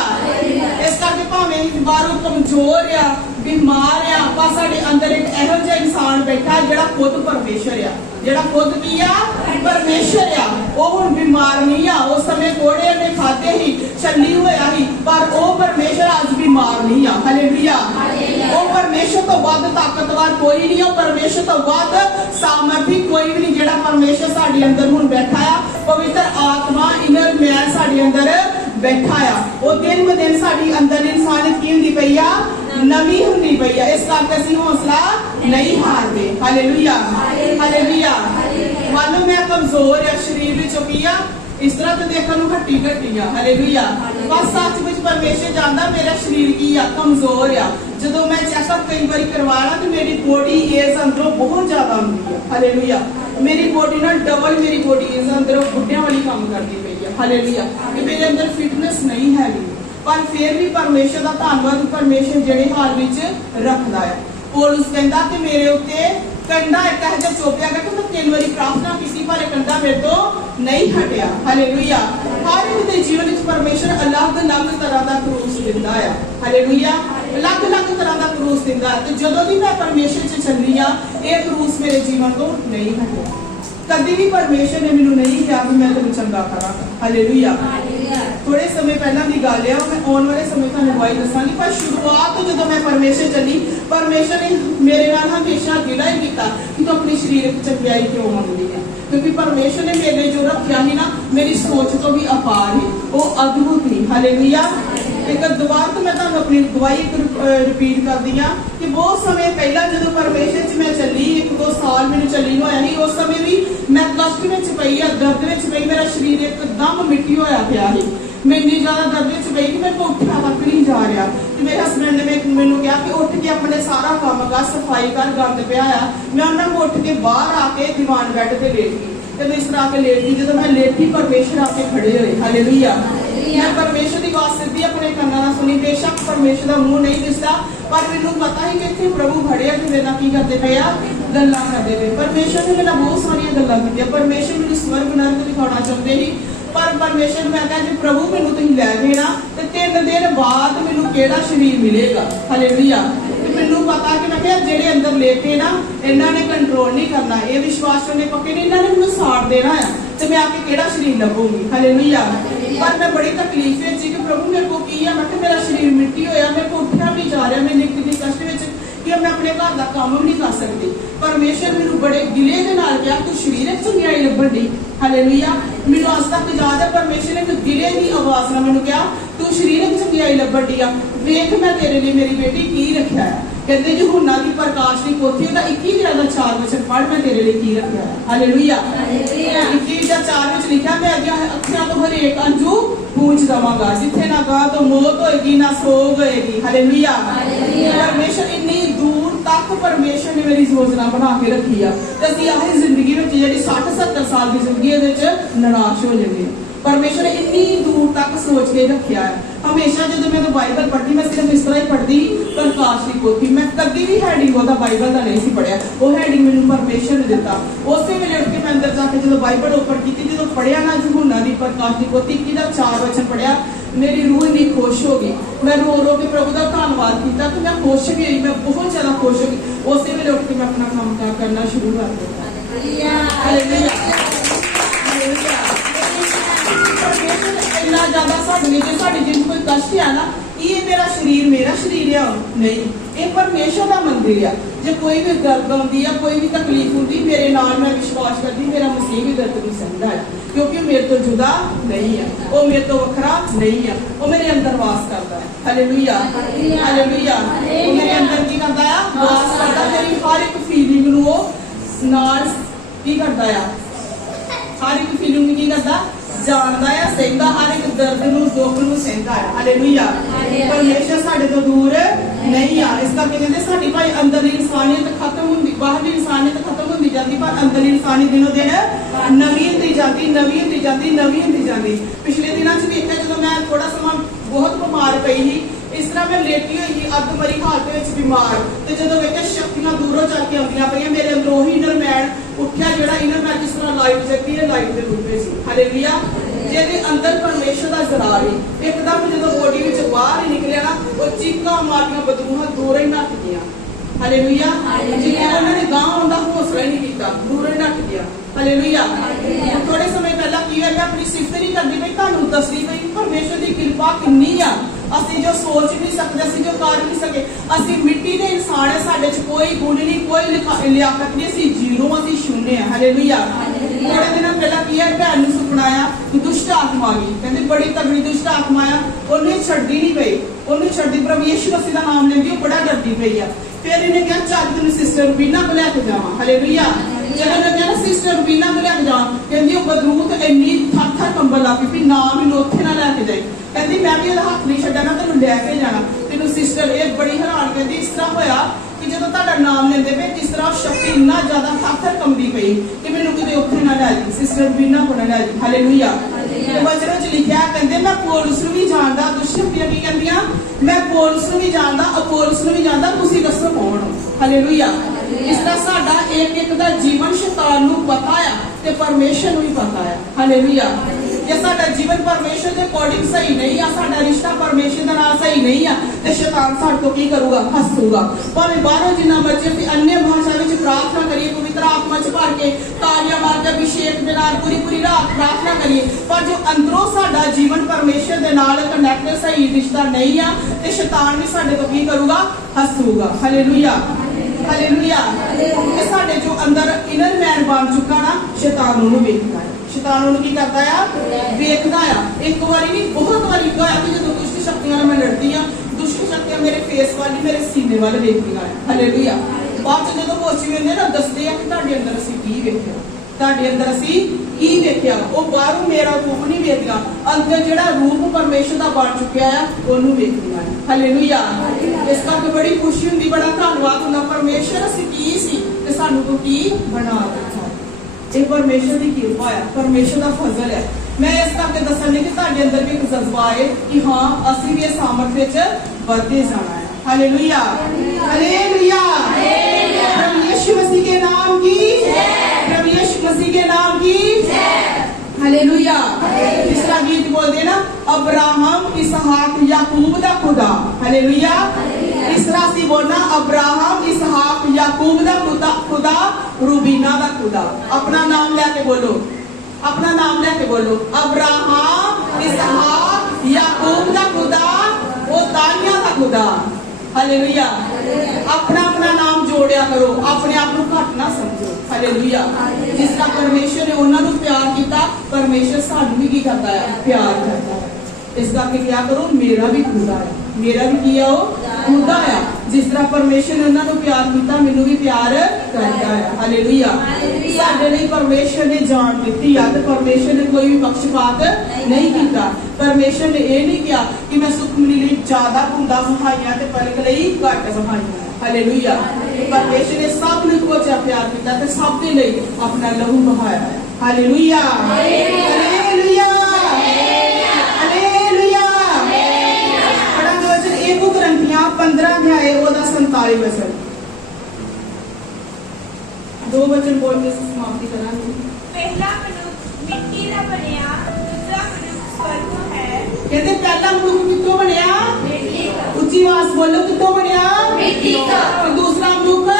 ਇਸ ਕਰਕੇ ਭਾਵੇਂ ਬਾਹਰੋਂ ਕਮਜ਼ੋਰ ਆ, ਬਿਮਾਰ ਆ, ਪਰ ਸਾਡੇ ਅੰਦਰ ਇੱਕ ਇਹੋ ਜਿਹਾ ਇਨਸਾਨ ਬੈਠਾ ਜਿਹੜਾ ਖੁਦ ਪਰਮੇਸ਼ਰ ਆ, ਜਿਹੜਾ ਖੁਦ ਕੀ ਆ, ਪਰਮੇਸ਼ਰ ਆ। ਉਹ ਹੁਣ ਬਿਮਾਰ ਨਹੀਂ ਆ, ਉਸ ਸਮੇਂ ਕੋੜੇ ਉਹਨੇ ਖਾਦੇ ਹੀ, ਛੱਲੀ ਹੋਇਆ ਸੀ, ਪਰ ਉਹ ਪਰਮੇਸ਼ਰ ਅੱਜ ਬਿਮਾਰ ਨਹੀਂ ਆ। ਹਾਲੇਲੂਇਆ। ਉਹ ਪਰਮੇਸ਼ਰ ਤੋਂ ਵੱਧ ਤਾਕਤਵਰ ਕੋਈ ਨਹੀਂ, ਉਹ ਪਰਮੇਸ਼ਰ ਤੋਂ ਵੱਧ ਸਾਮਰਥੀ ਕੋਈ ਵੀ ਨਹੀਂ। ਜਿਹੜਾ ਪਰਮੇਸ਼ਰ ਸਾਡੇ ਅੰਦਰ ਹੁਣ ਬੈਠਾ ਆ, ਪਵਿੱਤਰ ਆਤਮਾ, ਇਨਰ ਮੈਨ ਸਾਡੇ ਅੰਦਰ ਬੈਠਾ ਆ। ਉਹ ਦਿਨ ਬ ਦਿਨ ਸਾਡੀ ਅੰਦਰ ਇਨਸਾਨੀਅਤ ਕੀ ਹੁੰਦੀ ਪਈ ਆ, ਨਵੀਂ ਹੁੰਦੀ ਪਈ ਆ। ਇਸ ਕਰਕੇ ਅਸੀਂ ਹੌਸਲਾ ਨਹੀਂ ਹਾਰਦੇ। ਹਾਲੇਲੂਇਆ। ਹਾਲੇਲੂਇਆ। ਮੰਨ ਲਓ ਮੈਂ ਕਮਜ਼ੋਰ ਆ, ਸਰੀਰ ਵਿੱਚੋਂ ਕੀ ਆ, ਇਸ ਤਰ੍ਹਾਂ ਤੇ ਦੇਖਣ ਨੂੰ ਹੱਟੀ ਘੱਟੀ ਆ। ਹਾਲੇਲੂਇਆ। ਬਸ ਸੱਚ ਵਿੱਚ ਪਰਮੇਸ਼ਰ ਜਾਣਦਾ ਮੇਰਾ ਸਰੀਰ ਕੀ ਆ, ਕਮਜ਼ੋਰ ਆ। ਜਦੋਂ ਮੈਂ ਚੈੱਕਅਪ ਕਈ ਵਾਰੀ ਕਰਵਾਣਾ ਤੇ ਮੇਰੀ ਬੋਡੀ ਏਜ ਅੰਦਰੋਂ ਬਹੁਤ ਜ਼ਿਆਦਾ ਹੁੰਦੀ ਆ। ਹਾਲੇਲੂਇਆ। ਮੇਰੀ ਬੋਡੀ ਨਾਲ ਡਬਲ ਮੇਰੀ ਬੋਡੀ ਏਜ ਅੰਦਰੋਂ ਬੁੱਢਿਆਂ ਵਾਲੀ ਕੰਮ ਕਰਦੀ ਪਈ ਆ। ਹਾਲੇਲੂਇਆ। ਕਿ ਮੇਰੇ ਅੰਦਰ ਫਿਟਨੈਸ ਨਹੀਂ ਹੈਗੀ, ਪਰ ਫਿਰ ਵੀ ਪਰਮੇਸ਼ਰ ਦਾ ਧੰਨਵਾਦ, ਪਰਮੇਸ਼ਰ ਜਿਹੜੇ ਹਾਲ ਵਿੱਚ ਰੱਖਦਾ ਹੈ। ਪੌਲੁਸ ਕਹਿੰਦਾ ਕਿ ਮੇਰੇ ਉੱਤੇ ਕੰਡਾ ਇੱਕ ਇਹੋ ਜਿਹਾ ਚੁੱਭਿਆ ਗਿਆ ਕਿ ਮੈਂ 3 ਵਾਰੀ ਪ੍ਰਾਰਥਨਾ ਕੀਤੀ, ਪਰ ਇਹ ਕੰਡਾ ਮੇਰੇ ਤੋਂ ਨਹੀਂ ਹਟਿਆ। ਹਾਲੇਲੂਇਆ। ਹਰ ਇੱਕ ਦੇ ਜੀਵਨ ਵਿੱਚ ਪਰਮੇਸ਼ਰ ਅਲੱਗ-ਅਲੱਗ ਤਰ੍ਹਾਂ ਦਾ ਕਰੂਸ ਦਿੰਦਾ ਆ। ਹਾਲੇਲੂਇਆ। ਅਲੱਗ-ਅਲੱਗ ਤਰ੍ਹਾਂ ਦਾ ਕਰੂਸ ਦਿੰਦਾ ਤੇ ਜਦੋਂ ਵੀ ਮੈਂ ਪਰਮੇਸ਼ਰ 'ਚ ਚੱਲੀ ਆ, ਇਹ ਕਰੂਸ ਮੇਰੇ ਜੀਵਨ ਤੋਂ ਨਹੀਂ ਹਟਿਆ। ਕਦੀ ਵੀ ਪਰਮੇਸ਼ਰ ਨੇ ਮੈਨੂੰ ਨਹੀਂ ਕਿਹਾ ਕਿ ਮੈਂ ਤੈਨੂੰ ਚੰਗਾ ਕਰਾਂਗਾ। ਹਾਲੇਲੂਇਆ। ਥੋੜੇ ਸਮੇਂ ਪਹਿਲਾਂ ਦੀ ਗੱਲ ਹੈ, ਮੈਂ ਆਉਣ ਵਾਲੇ ਸਮੇਂ ਤੁਹਾਨੂੰ ਗਵਾਹੀ ਦੱਸਾਂਗੀ, ਪਰ ਸ਼ੁਰੂਆਤ ਤੋਂ ਜਦੋਂ ਮੈਂ ਪਰਮੇਸ਼ਰ ਚੱਲੀ, ਪਰਮੇਸ਼ਰ ਨੇ ਮੇਰੇ ਨਾਲ ਹਮੇਸ਼ਾ ਗਿਲਾ ਹੀ ਕੀਤਾ ਕਿ ਤੂੰ ਆਪਣੀ ਸਰੀਰਕ ਚੰਗਿਆਈ ਕਿਉਂ ਮੰਗਦੀ ਹੈ, ਕਿਉਂਕਿ ਪਰਮੇਸ਼ਰ ਨੇ ਮੇਰੇ ਲਈ ਜੋ ਰੱਖਿਆ ਸੀ ਨਾ, ਮੇਰੀ ਸੋਚ ਤੋਂ ਵੀ ਅਪਾਰ ਹੀ, ਉਹ ਅਦਭੁਤ ਹੀ। ਹਾਲੇਲੂਇਆ। ਇੱਕ ਦੁਬਾਰਾ ਤੋਂ ਮੈਂ ਤੁਹਾਨੂੰ ਆਪਣੀ ਗਵਾਹੀ ਰਿਪੀਟ ਕਰਦੀ ਹਾਂ ਕਿ ਬਹੁਤ ਸਮੇਂ ਪਹਿਲਾਂ ਜਦੋਂ ਪਰਮੇਸ਼ਰ 'ਚ ਮੈਂ ਚੱਲੀ, 1-2 ਸਾਲ ਮੈਨੂੰ ਚੱਲੀ ਨੂੰ ਹੋਇਆ ਸੀ, ਉਸ ਸਮੇਂ ਵੀ ਮੈਂ ਕਸ਼ਟ ਵਿੱਚ ਪਈ ਆ, ਦਰਦ ਵਿੱਚ ਪਈ, ਮੇਰਾ ਸਰੀਰ ਇੱਕਦਮ ਮਿੱਟੀ ਹੋਇਆ ਪਿਆ ਸੀ। ਮੈਂ ਇੰਨੀ ਜ਼ਿਆਦਾ ਦਰਦ ਵਿੱਚ ਪਈ ਕਿ ਮੇਰੇ ਕੋਲ ਉੱਠਿਆ ਤੱਕ ਨਹੀਂ ਜਾ ਰਿਹਾ। ਤੇ ਮੇਰੇ ਹਸਬੈਂਡ ਨੇ ਮੈਨੂੰ ਕਿਹਾ ਕਿ ਉੱਠ ਕੇ ਆਪਣੇ ਸਾਰਾ ਕੰਮ ਕਰ, ਸਫਾਈ ਕਰ, ਗੰਦ ਪਿਆ ਆ। ਮੈਂ ਉਹਨਾਂ ਨੂੰ ਉੱਠ ਕੇ ਬਾਹਰ ਆ ਕੇ ਦੀਵਾਨ ਬੈੱਡ ਤੇ ਲੇਟ ਗਈ ਤੇ ਮੈਂ ਇਸ ਤਰ੍ਹਾਂ ਆ ਕੇ ਲੇਟ ਗਈ। ਜਦੋਂ ਮੈਂ ਲੇਟੀ, ਪਰਮੇਸ਼ਰ ਆ ਕੇ ਖੜੇ ਹੋਏ। ਹਾਲੇਲੂਇਆ। ਮੈਂ ਪਰਮੇਸ਼ਰ ਦੀ ਆਵਾਜ਼ ਸਿੱਧੀ ਆਪਣੇ ਕੰਨਾਂ ਨਾਲ ਸੁਣੀ। ਬੇਸ਼ੱਕ ਪਰਮੇਸ਼ਰ ਦਾ ਮੂੰਹ ਨਹੀਂ ਦਿਸਦਾ, ਪਰ ਮੈਨੂੰ ਪਤਾ ਹੀ ਕਿ ਇੱਥੇ ਪ੍ਰਭੂ ਖੜੇ ਆ ਤੇ ਮੇਰੇ ਨਾਲ ਕੀ ਕਰਦੇ ਪਏ ਆ, ਗੱਲਾਂ ਕਰਦੇ ਪਏ। ਪਰਮੇਸ਼ਰ ਨੇ ਮੇਰੇ ਨਾਲ ਬਹੁਤ ਸਾਰੀਆਂ ਗੱਲਾਂ ਕੀਤੀਆਂ। ਪਰਮੇਸ਼ਰ ਮੈਨੂੰ ਸਵਰਗ ਨਰਕ ਦਿਖਾਉਣਾ ਚਾਹੁੰਦੇ ਸੀ, ਪਰ ਪਰਮੇਸ਼ਰ ਮੈਂ ਕਿਹਾ ਜੇ ਪ੍ਰਭੂ ਮੈਨੂੰ ਤੁਸੀਂ ਲੈ ਗਏ ਨਾ ਤੇ 3 ਦਿਨ ਬਾਅਦ ਮੈਨੂੰ ਕਿਹੜਾ ਸਰੀਰ ਮਿਲੇਗਾ। ਹਾਲੇਲੂਇਆ। ਤੇ ਮੈਨੂੰ ਪਤਾ ਕਿ ਮੈਂ ਕਿਹਾ ਜਿਹੜੇ ਅੰਦਰ ਲੈ ਕੇ ਨਾ, ਇਹਨਾਂ ਨੇ ਕੰਟਰੋਲ ਨਹੀਂ ਕਰਨਾ, ਇਹ ਵਿਸ਼ਵਾਸ ਕਰਨੇ ਪੱਕੇ ਨਹੀਂ, ਇਹਨਾਂ ਨੇ ਮੈਨੂੰ ਸਾੜ ਦੇਣਾ ਆ। ਤੇ ਮੈਂ ਆके ਕਿਹੜਾ ਸ਼ਰੀਰ ਲੱਭੂਗੀ। ਹਾਲੇਲੂਇਆ। ਪਰ ਮੈਂ ਬੜੀ ਤਕਲੀਫ ਵਿੱਚ ਸੀ कि प्रभु मेरे को की है, मैं कि मेरा शरीर मिट्टी होया, मेरे को उठा नहीं जा रहा, मैं इतनी कष्ट ਵਿੱਚ कि मैं अपने घर का काम भी नहीं कर सकती। परमेश्वर मैनू बड़े गिले दे नाल कहा तू शरीर च चंगियाई लभण दी। हालेलुया। मैनू अज तक याद है परमेश्वर ने एक गिले की आवाज नाल मैनू कहा तू शरीर च चंगियाई लभण दी आ, वेख मैं तेरे लिए मेरी बेटी की रखा है। कहते यूहन्ना की प्रकाश की पोथी दा 21:4 वचन पढ़, मैं तेरे लिए की रखा है। हालेलुया। 21:4 ਵਿੱਚ ਲਿਖਿਆ मैं अगे अखियां तो हरेक अंजू पूछ दवांगा, जिथे ना गा तो मौत होएगी ना सोग होएगी। हालेलुया। परमेश्वर इन्नी दूर तक परमेश्वर ने मेरी योजना बना के रखी है ते असि आही जिंदगी में जेडी 60-70 साल की जिंदगी दे निराश हो जाएंगे। परमेश्वर ने इन्नी दूर तक सोच के रखा है। हमेशा जो मैं तो बाइबल पढ़ती, मैं सिर्फ इस तरह ही पढ़ती प्रकाश की पोथी, मैं कभी भी हैडिंग होता बाइबल का नहीं सी पढ़िया। वो हैडिंग मैंने परमेश्वर ने दिता। उस वेले उठ के मैं अंदर जाके जो बाइबल ओपन की, जो पढ़िया ना यूहन्ना की प्रकाश की पोथी 21:4 वचन पढ़िया, मेरी रूह इन्नी खुश हो गई। मैं रो रो के प्रभु का धन्यवाद किया कि मैं खुश भी हुई, मैं बहुत ज्यादा खुश हो गई। उस वेले उठ के मैं अपना काम करना शुरू कर दिया। इतना ज्यादा साडे जो साडी जिंदगी कोई कष्ट है ना, ये मेरा शरीर है नहीं, ये परमेश्वर का मंदिर है। जो कोई भी दर्द आती है, कोई भी तकलीफ होती, मेरे नाल मैं विश्वास करती मेरा मसीह भी दर्द नहीं सहता है, क्योंकि मेरे तो जुदा नहीं है, वो मेरे तो वखरा नहीं है, वो मेरे अंदर वास करता है। हालेलुया। हालेलुया। वो मेरे अंदर की करता है, वास करता है। मेरी हर एक फीलिंग नू वो नाल की करता है, हर एक फीलिंग की करता जानता है, सहता, हर एक दर्द नू दुख नू सहता है। हालेलुया। परमेश्वर साडे तो दूर नहीं है। इस करके कहते साडी भाई अंदरली इंसानियत खत्म होंदी, बाहरली इंसानियत खत्म होंदी जाती, पर अंदरली इंसानियत दिनों दिन नवी होंदी जाती, नवी होंदी जाती, नवी होंदी जाती। पिछले दिनों च देखा जो मैं थोड़ा समा बहुत बीमार पई ही, इस तरह मैं लेटी हुई अध मरी हालत में बीमार, तो जो वेख्या शक्तियां दूरों चल के आउंदियां पईयां, मेरे अंदर वही इनर मैन उठा, जो इनर मैन जिस तरह लाइट जगती है, लाइट के रूप में सी। हालेलुया। जेदे अंदर परमेश्वर का जरार है, एकदम जो बॉडी में बाहर ही निकलिया ना, वो चीका मारियां बदबूहां दूर ही नट गया। हालेलुया। जिन्हें उन्होंने गांव आंदा हौसला नहीं किया, दूर ही नट गया। हालेलुया। थोड़े समय पहला की है, मैं अपनी सिफत नहीं करती पई, तुहानू दसदी पई परमेश्वर की कृपा कितनी आ। असि जो सोच नहीं सकते, असि जो कर नहीं सके, असि मिट्टी के इंसान है, साडे च कोई गुण नहीं, कोई लियाकत नहीं, असि जीरो, असि शून्य है। हालेलुया। थोड़े दिन पहला की है, भैन नूं सुपना आया कि दुष्ट आत्मा आ गई, कहते बड़ी तगड़ी दुष्ट आत्मा आया, उन्हें छड्डी नहीं पई, उन्हें छड्डी प्रभु यीशु मसीह का नाम लेंदी, वो बड़ा डरदी पई है। फिर इन्हें कहा चल तेन सिस्टर रूबीना को लैके जावा। हालेलुया। जब इन्हें कहा सिस्टर रूबीना को लैके जावा, कहती वो बदरूत इन्नी थर थर कंबल ला पई, ना मैनूं उत्थे ना लैके जाए, कहती मैं भी हाथ नहीं छड्डा ना, तेन लैके जाना। तेन सिस्टर ये बड़ी हैरान, कहती इस तरह होया कि जो तुहाडा नाम लेंदे पे जिस तरह शक्ति इन्ना ज्यादा थर थर कंबदी पई कि मैनूं किते उत्थे ना लै जाई, सिस्टर रूबीना को ना लै जाई। हालेलुया। वचन च लिखिया, कहते मैं पौलुस नूं भी जानदा, दुष्ट शक्तियां की कहंदियां मैं पौलुस नूं भी जानदा, अपोलुस नूं भी जानदा, तुसीं दसो कौन हो। हालेलुया। इस तरह साडा एक एक दा जीवन शैतान नूं पता है ते परमेश्वर नूं भी पता है। हालेलुया। जे साडा जीवन परमेश्वर के अकॉर्डिंग सही नहीं है, साडा रिश्ता परमेश्वर के नाल सही नहीं है, ते शैतान साडे तो की करूगा, हसूगा। भावें बाहरों जिन्ना मर्जी भी अन्य भाषा में प्रार्थना करिए, पवित्र आत्मा च भर के तालियां मार के अभिषेक दे नाल पूरी पूरी रात प्रार्थना करिए, पर जो अंदरों साडा जीवन परमेश्वर दे नाल कनेक्ट सही रिश्ता नहीं है, ते शैतान भी साडे तो की करूगा, हसूगा। हालेलुया। हालेलुया। ये साडे जो अंदर इनर मैन बन चुका ना, शैतान उन्हें वेखदा है, शैतान उन्हें की करता है, वेखदा है। एक बारी नहीं बहुत बारी होया कि जो दुष्ट शक्तियां मैं लड़ती हाँ, दुष्ट शक्तियां मेरे फेस वाली मेरे सीने वाले वेखदियां है। हालेलुया। बाद जो होशी होंदे ना दसदे आ कि तुहाडे अंदर असीं की वेखिया, तुहाडे अंदर असीं की वेखिया। वो बाहरों मेरा रूप नहीं वेखदियां, अंदर जिहड़ा रूप परमेश्वर दा बन चुकिया है ओनू वेखदियां है। हालेलुया। इस करके बड़ी खुशी हुंदी, बड़ा धन्नवाद हुंदा परमेश्वर असीं की सी ते सानू तो की बना दित्ता। ये परमेश्वर की कृपा है, परमेश्वर का फजल है। मैं इस करके दसन लगी कि तुहाडे अंदर भी एक जज्बा है कि हाँ असीं भी इस सामर्थ विच वधदे जाना है। हालेलुया। हालेलुया। प्रभु यीशु मसीह के नाम की जय, प्रभु यीशु मसीह के नाम की जय। हालेलुया। तीसरा गीत बोलते ना, अब्राहम इसहाक याकूब दा खुदा। हालेलुया। तीसरा सी बोलना, अब्राहम इसहाक याकूब दा खुदा, रूबीना दा खुदा। अपना नाम लेके बोलो, अपना नाम लेके बोलो, अब्राहम, इसहाक, याकूब का खुदा, वो दानिया का खुदा। हालेलुया। अपना अपना नाम जोड़िया करो, अपने आप को घट ना समझो। हालेलुया। जिस तरह परमेश्वर ने उन्होंने प्यार किया, परमेश्वर सानू भी की करता है, प्यार करता है। इस करके क्या करो, मेरा भी खुदा है, मेरा भी किया हो खुदा है। जिस तरह परमेश्वर ने उन्होंने प्यार किया, मैनू भी प्यार करता है। हालेलुया। साडे लिए परमेश्वर ने जान दी है, तो परमेश्वर ने कोई भी पक्षपात नहीं किया। परमेश्वर ने यह नहीं किया कि मैं सुखमनी लिए ज्यादा बूंदा बहाइया ते पलक लिए घट बहाइया। हालेलुया। परमेश्वर ने सब ने को प्यार किया, सब के लिए अपना लहू बहाया है। हालेलुया। हालेलुया। ग्रंथियां 15 अध्याय 47 वचन, 2 वचन बोल के समाप्ति करांगे। पहला मनुष्य मिट्टी दा बनिया, दूसरा मनुष्य स्वर्ग तो है। कहते पहला मनुष्य कितों बनया? मिट्टी का। उच्ची आवाज बोलो, कितों बनया? मिट्टी का। और दूसरा मनुष्य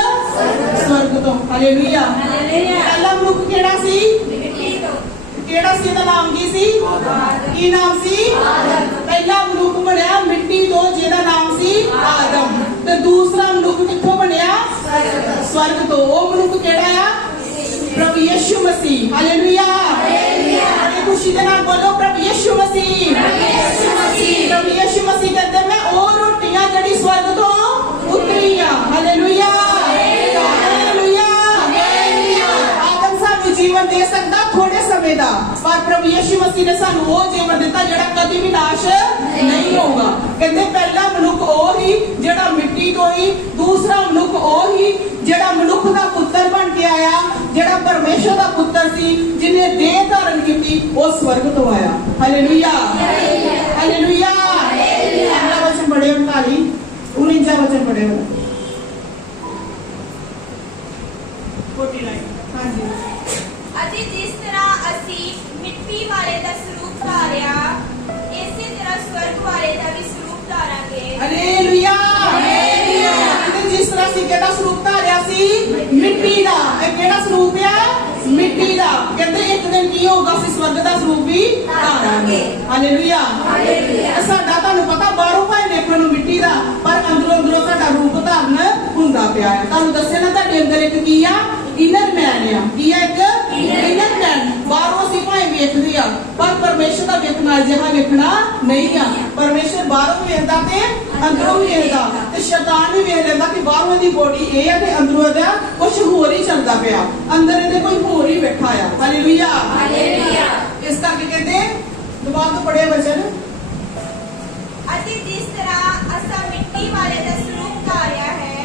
स्वर्ग तो। हालेलुया। पहला मनुष्य केड़ा सी? मिट्टी तो। केड़ा सी दा नाम की सी? की नाम सी? पहला मनुष्य बनया मिट्टी तो, जेदा नाम सी आदम। ते दूसरा मनुष्य कित्थों बनया? स्वर्ग तो। वो मनुष्य केड़ा आ? प्रभु यीशु मसीह। हालेलुया। बड़ी खुशी के नाल बोलो, प्रभु यीशु मसीह। प्रभु यीशु मसीह कहते मैं ओ रोटियां जड़ी स्वर्ग तो उतरी आ। हालेलुया। जीवन दे सकता थोड़े समय का, पर प्रभु यीशु मसीह ने सानू वो जीवन दिता जेड़ा कभी भी नाश नहीं होगा। कहते पहला मनुष्य ओ ही जेड़ा मिट्टी तो ही, दूसरा मनुष्य ओ ही जेड़ा मनुष्य का पुत्र बन के आया, जेड़ा परमेश्वर का पुत्र सी, जिन्हें देह धारण की, वो स्वर्ग तो आया। हालेलुया। हालेलुया। अगला वचन पढ़े 49 वचन पढ़े 49। हाँ जी। ਅਤੇ ਜਿਸ ਤਰ੍ਹਾਂ ਅਸੀਂ ਮਿੱਟੀ ਵਾਲੇ ਦਾ ਸਰੂਪ ਧਾਰਿਆ, ਇਸੇ ਤਰ੍ਹਾਂ ਸਵਰਗ ਵਾਲੇ ਦਾ ਵੀ ਸਰੂਪ ਧਾਰਾਂਗੇ। हालेलुया। हालेलुया। जिस तरह से केड़ा स्वरूप धारिया सी? मिट्टी दा। ए केड़ा स्वरूप है? मिट्टी दा। कहते एक दिन की होगा सी स्वर्ग दा स्वरूप भी धारांगे। हालेलुया। हालेलुया। साडा ਤੁਹਾਨੂੰ ਪਤਾ ਬਾਹਰੋਂ ਭਾਵੇਂ ਦੇਖਣ ਨੂੰ ਮਿੱਟੀ ਦਾ, ਪਰ ਅੰਦਰੋਂ ਅੰਦਰੋਂ ਸਾਡਾ ਰੂਪ ਧਾਰਨ ਹੁੰਦਾ ਪਿਆ ਹੈ। ਤੁਹਾਨੂੰ ਦੱਸਿਆ ਨਾ ਤੁਹਾਡੇ ਅੰਦਰ ਇੱਕ ਕੀ ਆ? इनर मैन आ। की है? एक इनर मैन। बाहरों असीं भावें वेखदे आ, पर परमेश्वर दा वेखना जिहा वेखना नहीं आ। परमेश्वर बाहरों वेखदा ते अंदरों भी वेखदा, ते शैतान भी वेख लैंदा कि बाहरों दी बॉडी ए है ते अंदरों दा कुछ होर ही चलदा पिया, अंदर इहदे कोई होर ही बैठा आ। हालेलुया। हालेलुया। इस करके कहते दोबारा तो पढ़े वचन, ਅਤੇ ਜਿਸ ਤਰ੍ਹਾਂ ਅਸਾਂ ਮਿੱਟੀ ਵਾਲੇ ਦਾ ਸਰੂਪ ਧਾਰਿਆ ਹੈ,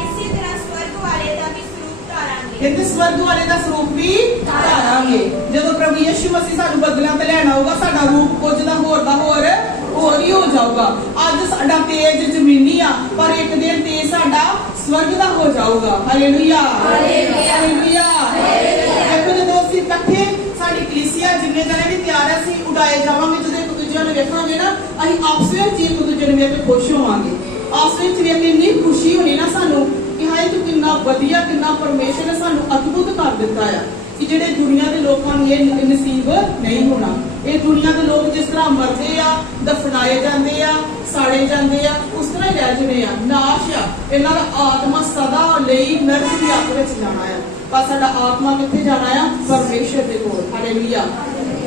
ਇਸੇ ਤਰ੍ਹਾਂ ਸਵਰਗ ਵਾਲੇ ਦਾ ਵੀ ਸਰੂਪ ਧਾਰਾਂਗੇ। कहते स्वर्ग वाले का स्वरूप भी धारांगे। जदों प्रभु यीशु मसीह सानू बदलियां ते लैण आऊगा, साडा रूप कुछ दा होर ही हो जाऊगा। अज साडा तेज जमीनी आ, पर एक दिन तेज साडा स्वर्ग दा हो जाऊगा। हालेलुया। हालेलुया। देखो जदों असीं इकट्ठे साडी कलीसिया जिन्ने जने भी तैयार है, असीं उड़ाए जावांगे, जदों एक दूजे नूं वेखांगे ना, असीं आपस विच एक दूजे नूं वेख के खुश होवांगे। आपस विच वेख के इन्नी खुशी होनी ना सानू कि हाय तू कितना वधिया, कितना परमेश्वर ने सानू अद्भुत कर दिता है कि जेडे दुनिया के लोगों को ये नसीब नहीं होना। ये दुनिया के लोग जिस तरह मरते आ, दफनाए जाते आ, साड़े जाते आ, उस तरह ही रह जाने आ, नाश आ। इन्हां दा आत्मा सदा लई नरक की अग विच जाना है, पर साडा आत्मा कित्थे जाना है? परमेश्वर दे कोल। हालेलुया।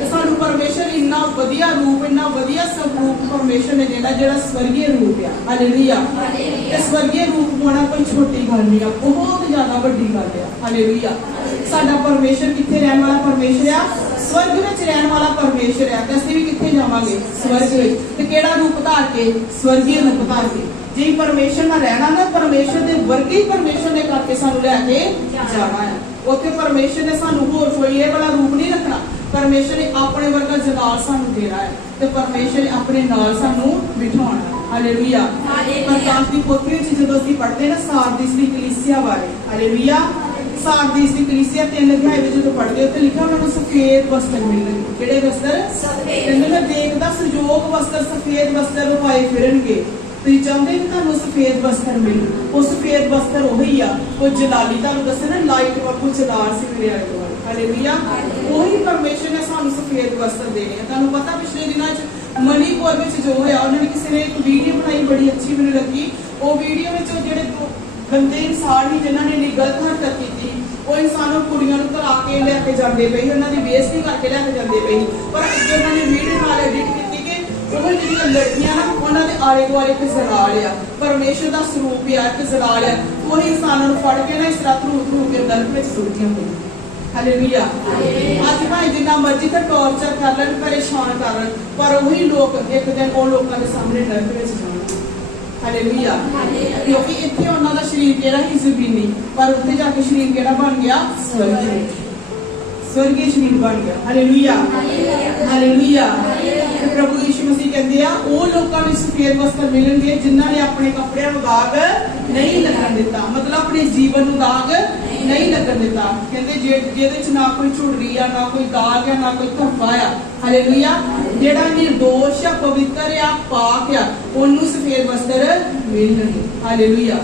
सानू परमेश्वर इन्ना वधिया रूप, इन्ना वधिया स्वरूप परमेश्वर ने देना, जेड़ा स्वर्गीय रूप है। हालेलुया। ये स्वर्गीय रूप होना कोई छोटी गल नहीं है, बहुत ज्यादा बड़ी गल है। हालेलुया। साडा परमेश्वर कित्थे रहने वाला परमेश्वर है? स्वर्ग विच रहने वाला परमेश्वर है। ते असीं भी कित्थे जावांगे? स्वर्ग विच। ते केड़ा रूप धार के? स्वर्गीय रूप धार के। जे परमेश्वर नाल रहना ना, परमेश्वर दे वर्गे ही परमेश्वर ने करके सानू लैके जाना है। उत्थे परमेश्वर ने सानू होर कोई ये वाला रूप नहीं रखना, परमेश्वर ने अपने वर्गा जलाल सानू देना है, ते परमेश्वर ने अपने नाल सानू बिठाना। हालेलुया। प्रकाश दी पोथी विच जदों असीं पढ़दे ना सारदिस दी कलीसिया बारे, हालेलुया, सारदिस दी कलीसिया 3 अध्याय विच जदों पढ़दे उत्ते लिखिआ उन्हां नूं सफेद वस्त्र मिलणगे। किहड़े वस्त्र? सफेद। कहंदे मैं देखदा संजोग वस्त्र सफेद वस्त्र पाए फिरनगे। ਤੁਸੀਂ ਚਾਹੁੰਦੇ ਕਿ ਤੁਹਾਨੂੰ ਸਫੇਦ ਵਸਤਰ ਮਿਲੇ? ਉਹ ਸਫੇਦ ਵਸਤਰ ਉਹੀ ਆ, ਉਹ ਜਲਾਲੀ ਤੁਹਾਨੂੰ ਦੱਸੇ ਨਾ, ਲਾਈਟ ਵਾਂਗੂ ਜਲਾਲ ਸੀ ਮੇਰੇ ਆਲੇ ਦੁਆਲੇ। ਹਾਲੇਲੂਇਆ। ਉਹੀ ਪਰਮੇਸ਼ਰ ਨੇ ਸਾਨੂੰ ਸਫੇਦ ਵਸਤਰ ਦੇਣੇ ਆ। ਤੁਹਾਨੂੰ ਪਤਾ ਪਿਛਲੇ ਦਿਨਾਂ 'ਚ ਮਨੀਪੁਰ ਵਿੱਚ ਜੋ ਹੋਇਆ, ਉਹਨਾਂ ਨੇ ਕਿਸੇ ਨੇ ਇੱਕ ਵੀਡੀਓ ਬਣਾਈ, ਬੜੀ ਅੱਛੀ ਮੈਨੂੰ ਲੱਗੀ। ਉਹ ਵੀਡੀਓ ਵਿੱਚ ਉਹ ਜਿਹੜੇ ਗੰਦੇ ਇਨਸਾਨ ਸੀ ਜਿਨ੍ਹਾਂ ਨੇ ਗਲਤ ਹਰਕਤ ਕੀਤੀ, ਉਹ ਇਨਸਾਨ ਨੂੰ ਕੁੜੀਆਂ ਨੂੰ ਧਰਾ ਕੇ ਲੈ ਕੇ ਜਾਂਦੇ ਪਏ, ਉਹਨਾਂ ਦੀ ਬੇਇੱਜ਼ਤੀ ਕਰਕੇ ਲੈ ਕੇ ਜਾਂਦੇ ਪਏ। ਪਰ ਅੱਗੇ ਉਹਨਾਂ ਨੇ ਵੀਡੀਓ ਨਾਲ ਐਡਿਟ ਕੀਤੀ ਕਿ ਉਹ ਜਿਹੜੀਆਂ ਲੜਕੀਆਂ ਨਾ ਉਹਨਾਂ ਦੇ ਆਲੇ ਦੁਆਲੇ ਇੱਕ ਜ਼ਲਾਲ ਆ, ਪਰਮੇਸ਼ਰ ਦਾ ਸਰੂਪ ਆ, ਇੱਕ ਜ਼ਲਾਲ ਆ। ਉਹੀ ਇਨਸਾਨਾਂ ਨੂੰ ਫੜ ਕੇ ਨਾ ਇਸ ਤਰ੍ਹਾਂ ਧਰੂ ਕੇ ਨਰਕ ਵਿੱਚ ਸੁੱਟਦੀਆਂ ਪਈਆਂ। ਹਾਲੇਲੂਇਆ। ਅੱਜ ਭਾਵੇਂ ਜਿੰਨਾ ਮਰਜ਼ੀ ਤੇ ਟੌਰਚਰ ਕਰ ਲੈਣ, ਪਰੇਸ਼ਾਨ ਕਰ ਲੈਣ, ਪਰ ਉਹੀ ਲੋਕ ਇੱਕ ਦਿਨ ਉਹ ਲੋਕਾਂ ਦੇ ਸਾਹਮਣੇ ਨਰਕ ਵਿੱਚ ਜਾਣਗੇ। ਹਾਲੇਲੂਇਆ। ਕਿਉਂਕਿ ਇੱਥੇ ਉਹਨਾਂ ਦਾ ਸਰੀਰ ਕਿਹੜਾ ਹੀ ਜ਼ਮੀਨੀ, ਪਰ ਉੱਥੇ ਜਾ ਕੇ ਸਰੀਰ ਕਿਹੜਾ ਬਣ ਗਿਆ? ਸਵਰਗੀ, ਸਵਰਗੀ ਸਰੀਰ ਬਣ ਗਿਆ। Hallelujah, hallelujah. ਤੇ ਪ੍ਰਭੂ ਯਿਸੂ ਮਸੀਹ ਕਹਿੰਦੇ ਆ ਉਹ ਲੋਕਾਂ ਨੂੰ ਸਫੇਦ ਵਸਤਰ ਮਿਲਣਗੇ ਜਿਨ੍ਹਾਂ ਨੇ ਆਪਣੇ ਕੱਪੜਿਆਂ ਨੂੰ ਦਾਗ ਨਹੀਂ ਲੱਗਣ ਦਿੱਤਾ, ਮਤਲਬ ਆਪਣੇ ਜੀਵਨ ਨੂੰ ਦਾਗ ਨਹੀਂ ਲੱਗਣ ਦਿੱਤਾ। ਕਹਿੰਦੇ ਜਿਹਦੇ ਚ ਨਾ ਕੋਈ ਝੁਰੜੀ ਆ, ਨਾ ਕੋਈ ਦਾਗ ਆ, ਨਾ ਕੋਈ ਧੱਫਾ ਆ। ਹਾਲੇਲੂਇਆ। ਜਿਹੜਾ ਨਿਰਦੋਸ਼ ਆ, ਪਵਿੱਤਰ ਆ, ਪਾਕ ਆ, ਉਹਨੂੰ ਸਫੇਦ ਵਸਤਰ ਮਿਲਣਗੇ। ਹਾਲੇਲੂਇਆ।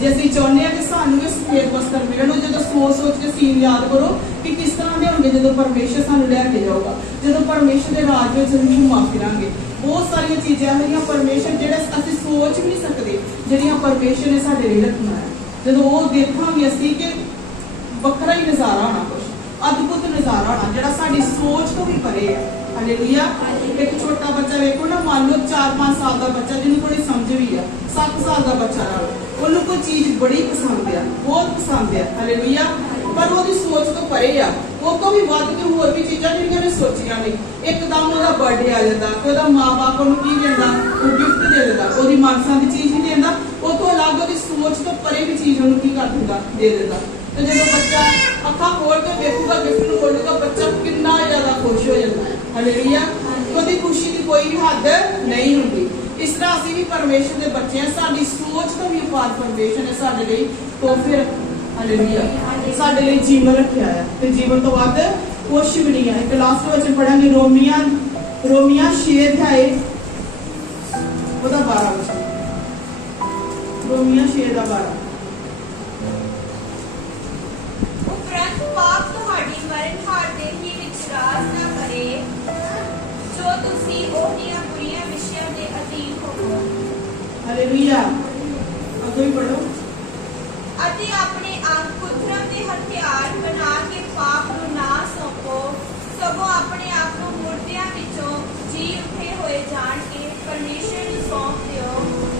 ਜੇ ਅਸੀਂ ਚਾਹੁੰਦੇ ਆ ਕਿ ਸਾਨੂੰ ਇਹ ਸਫੇਦ ਵਸਤਰ ਮਿਲਣ, ਉਹ ਜਦੋਂ ਸੋਚ ਕੇ ਸੀਨ ਯਾਦ ਕਰੋ ਕਿ ਕਿਸ ਤਰ੍ਹਾਂ ਦੇ ਹੋਣਗੇ ਜਦੋਂ ਪਰਮੇਸ਼ਰ ਸਾਨੂੰ ਲੈ ਕੇ ਜਾਊਗਾ, ਜਦੋਂ ਪਰਮੇਸ਼ਰ ਦੇ ਰਾਜ ਵਿੱਚ ਅਸੀਂ ਘੁੰਮਾ ਫਿਰਾਂਗੇ। ਬਹੁਤ ਸਾਰੀਆਂ ਚੀਜ਼ਾਂ ਜਿਹੜੀਆਂ ਪਰਮੇਸ਼ਰ ਜਿਹੜੇ ਅਸੀਂ ਸੋਚ ਵੀ ਨਹੀਂ ਸਕਦੇ, ਜਿਹੜੀਆਂ ਪਰਮੇਸ਼ਰ ਨੇ ਸਾਡੇ ਲਈ ਰੱਖੀਆਂ ਹੈ, ਜਦੋਂ ਉਹ ਦੇਖਾਂਗੇ ਅਸੀਂ ਕਿ ਵੱਖਰਾ ਹੀ ਨਜ਼ਾਰਾ ਹੋਣਾ, ਕੁਛ ਅਦਭੁਤ ਨਜ਼ਾਰਾ ਹੋਣਾ ਜਿਹੜਾ ਸਾਡੀ ਸੋਚ ਤੋਂ ਵੀ ਪਰੇ ਹੈ। ਹਾਲੇਲੂਇਆ। ਇੱਕ ਛੋਟਾ ਬੱਚਾ ਵੇਖੋ ਨਾ, ਮੰਨ ਲਓ 4-5 ਸਾਲ ਦਾ ਬੱਚਾ ਜਿਹਨੂੰ ਕੋਈ ਸਮਝ ਵੀ ਆ, 7 ਸਾਲ ਦਾ ਬੱਚਾ ਨਾਲ ਉਹਨੂੰ ਕੋਈ ਚੀਜ਼ ਬੜੀ ਪਸੰਦ ਆ, ਬਹੁਤ ਪਸੰਦ ਆ। ਹਾਲੇਲੂਇਆ। ਪਰ ਉਹਦੀ ਸੋਚ ਤੋਂ ਪਰੇ ਆ, ਉਹ ਤੋਂ ਵੀ ਵੱਧ ਕੇ ਹੋਰ ਵੀ ਚੀਜ਼ਾਂ ਜਿਹੜੀਆਂ ਨੇ ਸੋਚੀਆਂ ਨਹੀਂ। ਇੱਕਦਮ ਉਹਦਾ ਬਰਥਡੇ ਆ ਜਾਂਦਾ ਤੇ ਉਹਦਾ ਮਾਂ-ਬਾਪ ਉਹਨੂੰ ਕੀ ਦਿੰਦਾ? ਉਹ ਗਿਫਟ ਦੇ ਦਿੰਦਾ, ਉਹਦੀ ਮਨਪਸੰਦ ਦੀ ਚੀਜ਼ ਨਹੀਂ ਦਿੰਦਾ, ਉਹ ਤੋਂ ਅਲੱਗ ਉਹਦੀ ਸੋਚ ਤੋਂ ਪਰੇ ਵੀ ਚੀਜ਼ ਉਹਨੂੰ ਕੀ ਕਰ ਦਿੰਦਾ? ਦੇ ਦਿੰਦਾ। ਤੇ ਜਦੋਂ ਬੱਚਾ ਅੱਖਾਂ ਖੋਲ ਕੇ ਵੇਖੂਗਾ, ਗਿਫਟ ਨੂੰ ਖੋਲੂਗਾ, ਬੱਚਾ ਕਿੰਨਾ ਜ਼ਿਆਦਾ ਖੁਸ਼ ਹੋ ਜਾਂਦਾ ਹੈ। ਹਾਲੇਲੂਇਆ। ਉਹਦੀ ਖੁਸ਼ੀ ਦੀ ਕੋਈ ਵੀ ਹੱਦ ਨਹੀਂ ਹੁੰਦੀ। ਇਸ ਤਰ੍ਹਾਂ ਅਸੀਂ ਵੀ ਪਰਮੇਸ਼ਰ ਦੇ ਬੱਚੇ ਹਾਂ, ਸਾਡੀ ਸੋਚ ਤੋਂ ਵੀ ਅਪਾਰ ਪਰਮੇਸ਼ਰ ਨੇ ਸਾਡੇ ਲਈ ਤੋਹਫੇ, ਹਾਲੇਲੂਇਆ, ਸਾਡੇ ਲਈ ਜੀਵਨ ਰੱਖਿਆ ਹੈ ਤੇ ਜੀਵਨ ਤੋਂ ਵੱਧ ਕੁਛ ਵੀ ਨਹੀਂ ਹੈ। ਇੱਕ ਲਾਸਟ ਵਿੱਚ ਪੜਾਂਗੇ ਰੋਮੀਆਂ 6 ਅਧਿਆਏ ਉਹਦਾ 12 ਵਚਨ। ਰੋਮੀਆਂ 6 ਦਾ 12। ਉਪਰੰਤ ਪਾਪ ਤੁਹਾਡੀ ਮਰਨਹਾਰ ਦੇਹੀ ਵਿੱਚ ਰਾਜ ਨਾ ਕਰੇ, ਜੋ ਤੁਸੀਂ ਉਹਦੀਆਂ ਬੁਰੀਆਂ ਵਿਸ਼ਿਆਂ ਦੇ ਅਧੀਨ ਹੋਵੋ। ਹਾਲੇਲੂਇਆ। ਅੱਗੇ ਵੀ ਪੜੋ। ਅਤੇ ਆਪਣੇ ਅੰਗ ਕੁਦਰਤ ਦੇ ਹਥਿਆਰ ਬਣਾ ਕੇ ਪਾਪ ਨੂੰ ਨਾ ਸੌਂਪੋ, ਸਗੋਂ ਆਪਣੇ ਆਪ ਨੂੰ ਮੁਰਦਿਆਂ ਵਿੱਚੋਂ ਜੀ ਉੱਠੇ ਹੋਏ ਜਾਣ ਕੇ ਪਰਮੇਸ਼ਰ ਨੂੰ ਸੌਂਪ ਦਿਓ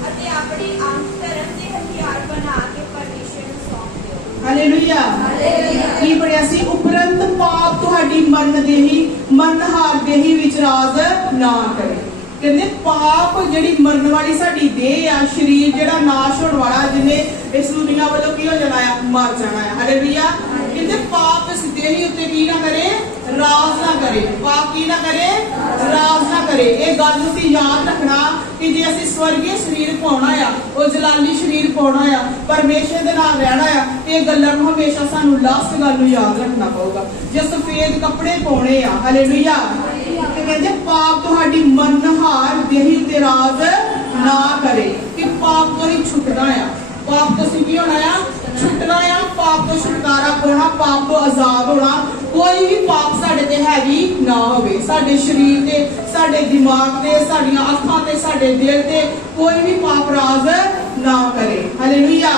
ਅਤੇ ਆਪਣੇ ਅੰਗ ਧਰਮ ਦੇ ਹਥਿਆਰ ਬਣਾ ਕੇ ਪਰਮੇਸ਼ਰ ਨੂੰ ਸੌਂਪ ਦਿਓ। ਹਾਲੇਲੂਇਆ। ਕੀ ਪੜਿਆ ਸੀ? ਉਪਰੰਤ ਪਾਪ ਤੁਹਾਡੀ ਮਰਨਹਾਰ ਦੇਹੀ ਵਿੱਚ ਰਾਜ ਨਾ ਕਰੇ। ਕਹਿੰਦੇ ਪਾਪ ਜਿਹੜੀ ਮਰਨ ਵਾਲੀ ਸਾਡੀ ਦੇਹ ਆ, ਸਰੀਰ ਜਿਹੜਾ ਨਾਸ਼ ਹੋਣ ਵਾਲਾ, ਜਿਹਨੇ ਇਸ ਦੁਨੀਆ ਵੱਲੋਂ ਕੀ ਹੋ ਜਾਣਾ ਆ? ਮਰ ਜਾਣਾ ਹੈ। ਹਾਲੇਲੂਇਆ। ਕਹਿੰਦੇ ਪਾਪ ਇਸ ਦੇਹੀ ਉੱਤੇ ਕੀ ਨਾ ਕਰੇ? ਰਾਜ ਨਾ ਕਰੇ। ਪਾਪ ਕੀ ਨਾ ਕਰੇ? ਰਾਜ ਨਾ ਕਰੇ। ਇਹ ਗੱਲ ਤੁਸੀਂ ਯਾਦ ਰੱਖਣਾ ਕਿ ਜੇ ਅਸੀਂ ਸਵਰਗੀ ਸਰੀਰ ਪਾਉਣਾ ਆ, ਉਹ ਜਲਾਲੀ ਸਰੀਰ ਪਾਉਣਾ ਆ, ਪਰਮੇਸ਼ਰ ਦੇ ਨਾਲ ਰਹਿਣਾ ਆ, ਇਹ ਗੱਲਾਂ ਨੂੰ ਹਮੇਸ਼ਾ ਸਾਨੂੰ ਲਾਸਟ ਗੱਲ ਨੂੰ ਯਾਦ ਰੱਖਣਾ ਪਊਗਾ। ਜੇ ਸਫੇਦ ਕੱਪੜੇ ਪਾਉਣੇ ਆ, ਹਾਲੇਲੂਇਆ, ਤੇ ਕਹਿੰਦੇ ਪਾਪ ਤੁਹਾਡੀ ਮਰਨਹਾਰ ਦੇਹੀ ਤੇ ਰਾਜ ਨਾ ਕਰੇ। ਕਿ ਪਾਪ ਤੋਂ ਹੀ ਛੁੱਟਣਾ ਆ, ਪਾਪ ਤੋਂ ਅਸੀਂ ਕੀ ਹੋਣਾ ਆ? ਛੁੱਟਣਾ ਆ, ਪਾਪ ਤੋਂ ਛੁਟਕਾਰਾ ਪਾਉਣਾ, ਪਾਪ ਤੋਂ ਆਜ਼ਾਦ ਹੋਣਾ। ਕੋਈ ਵੀ ਪਾਪ ਸਾਡੇ ਤੇ ਹੈਵੀ ਨਾ ਹੋਵੇ, ਸਾਡੇ ਸਰੀਰ ਤੇ, ਸਾਡੇ ਦਿਮਾਗ ਤੇ, ਸਾਡੀਆਂ ਅੱਖਾਂ ਤੇ, ਸਾਡੇ ਦਿਲ ਤੇ ਕੋਈ ਵੀ ਪਾਪ ਰਾਜ ਨਾ ਕਰੇ। ਹਾਲੇਲੂਇਆ।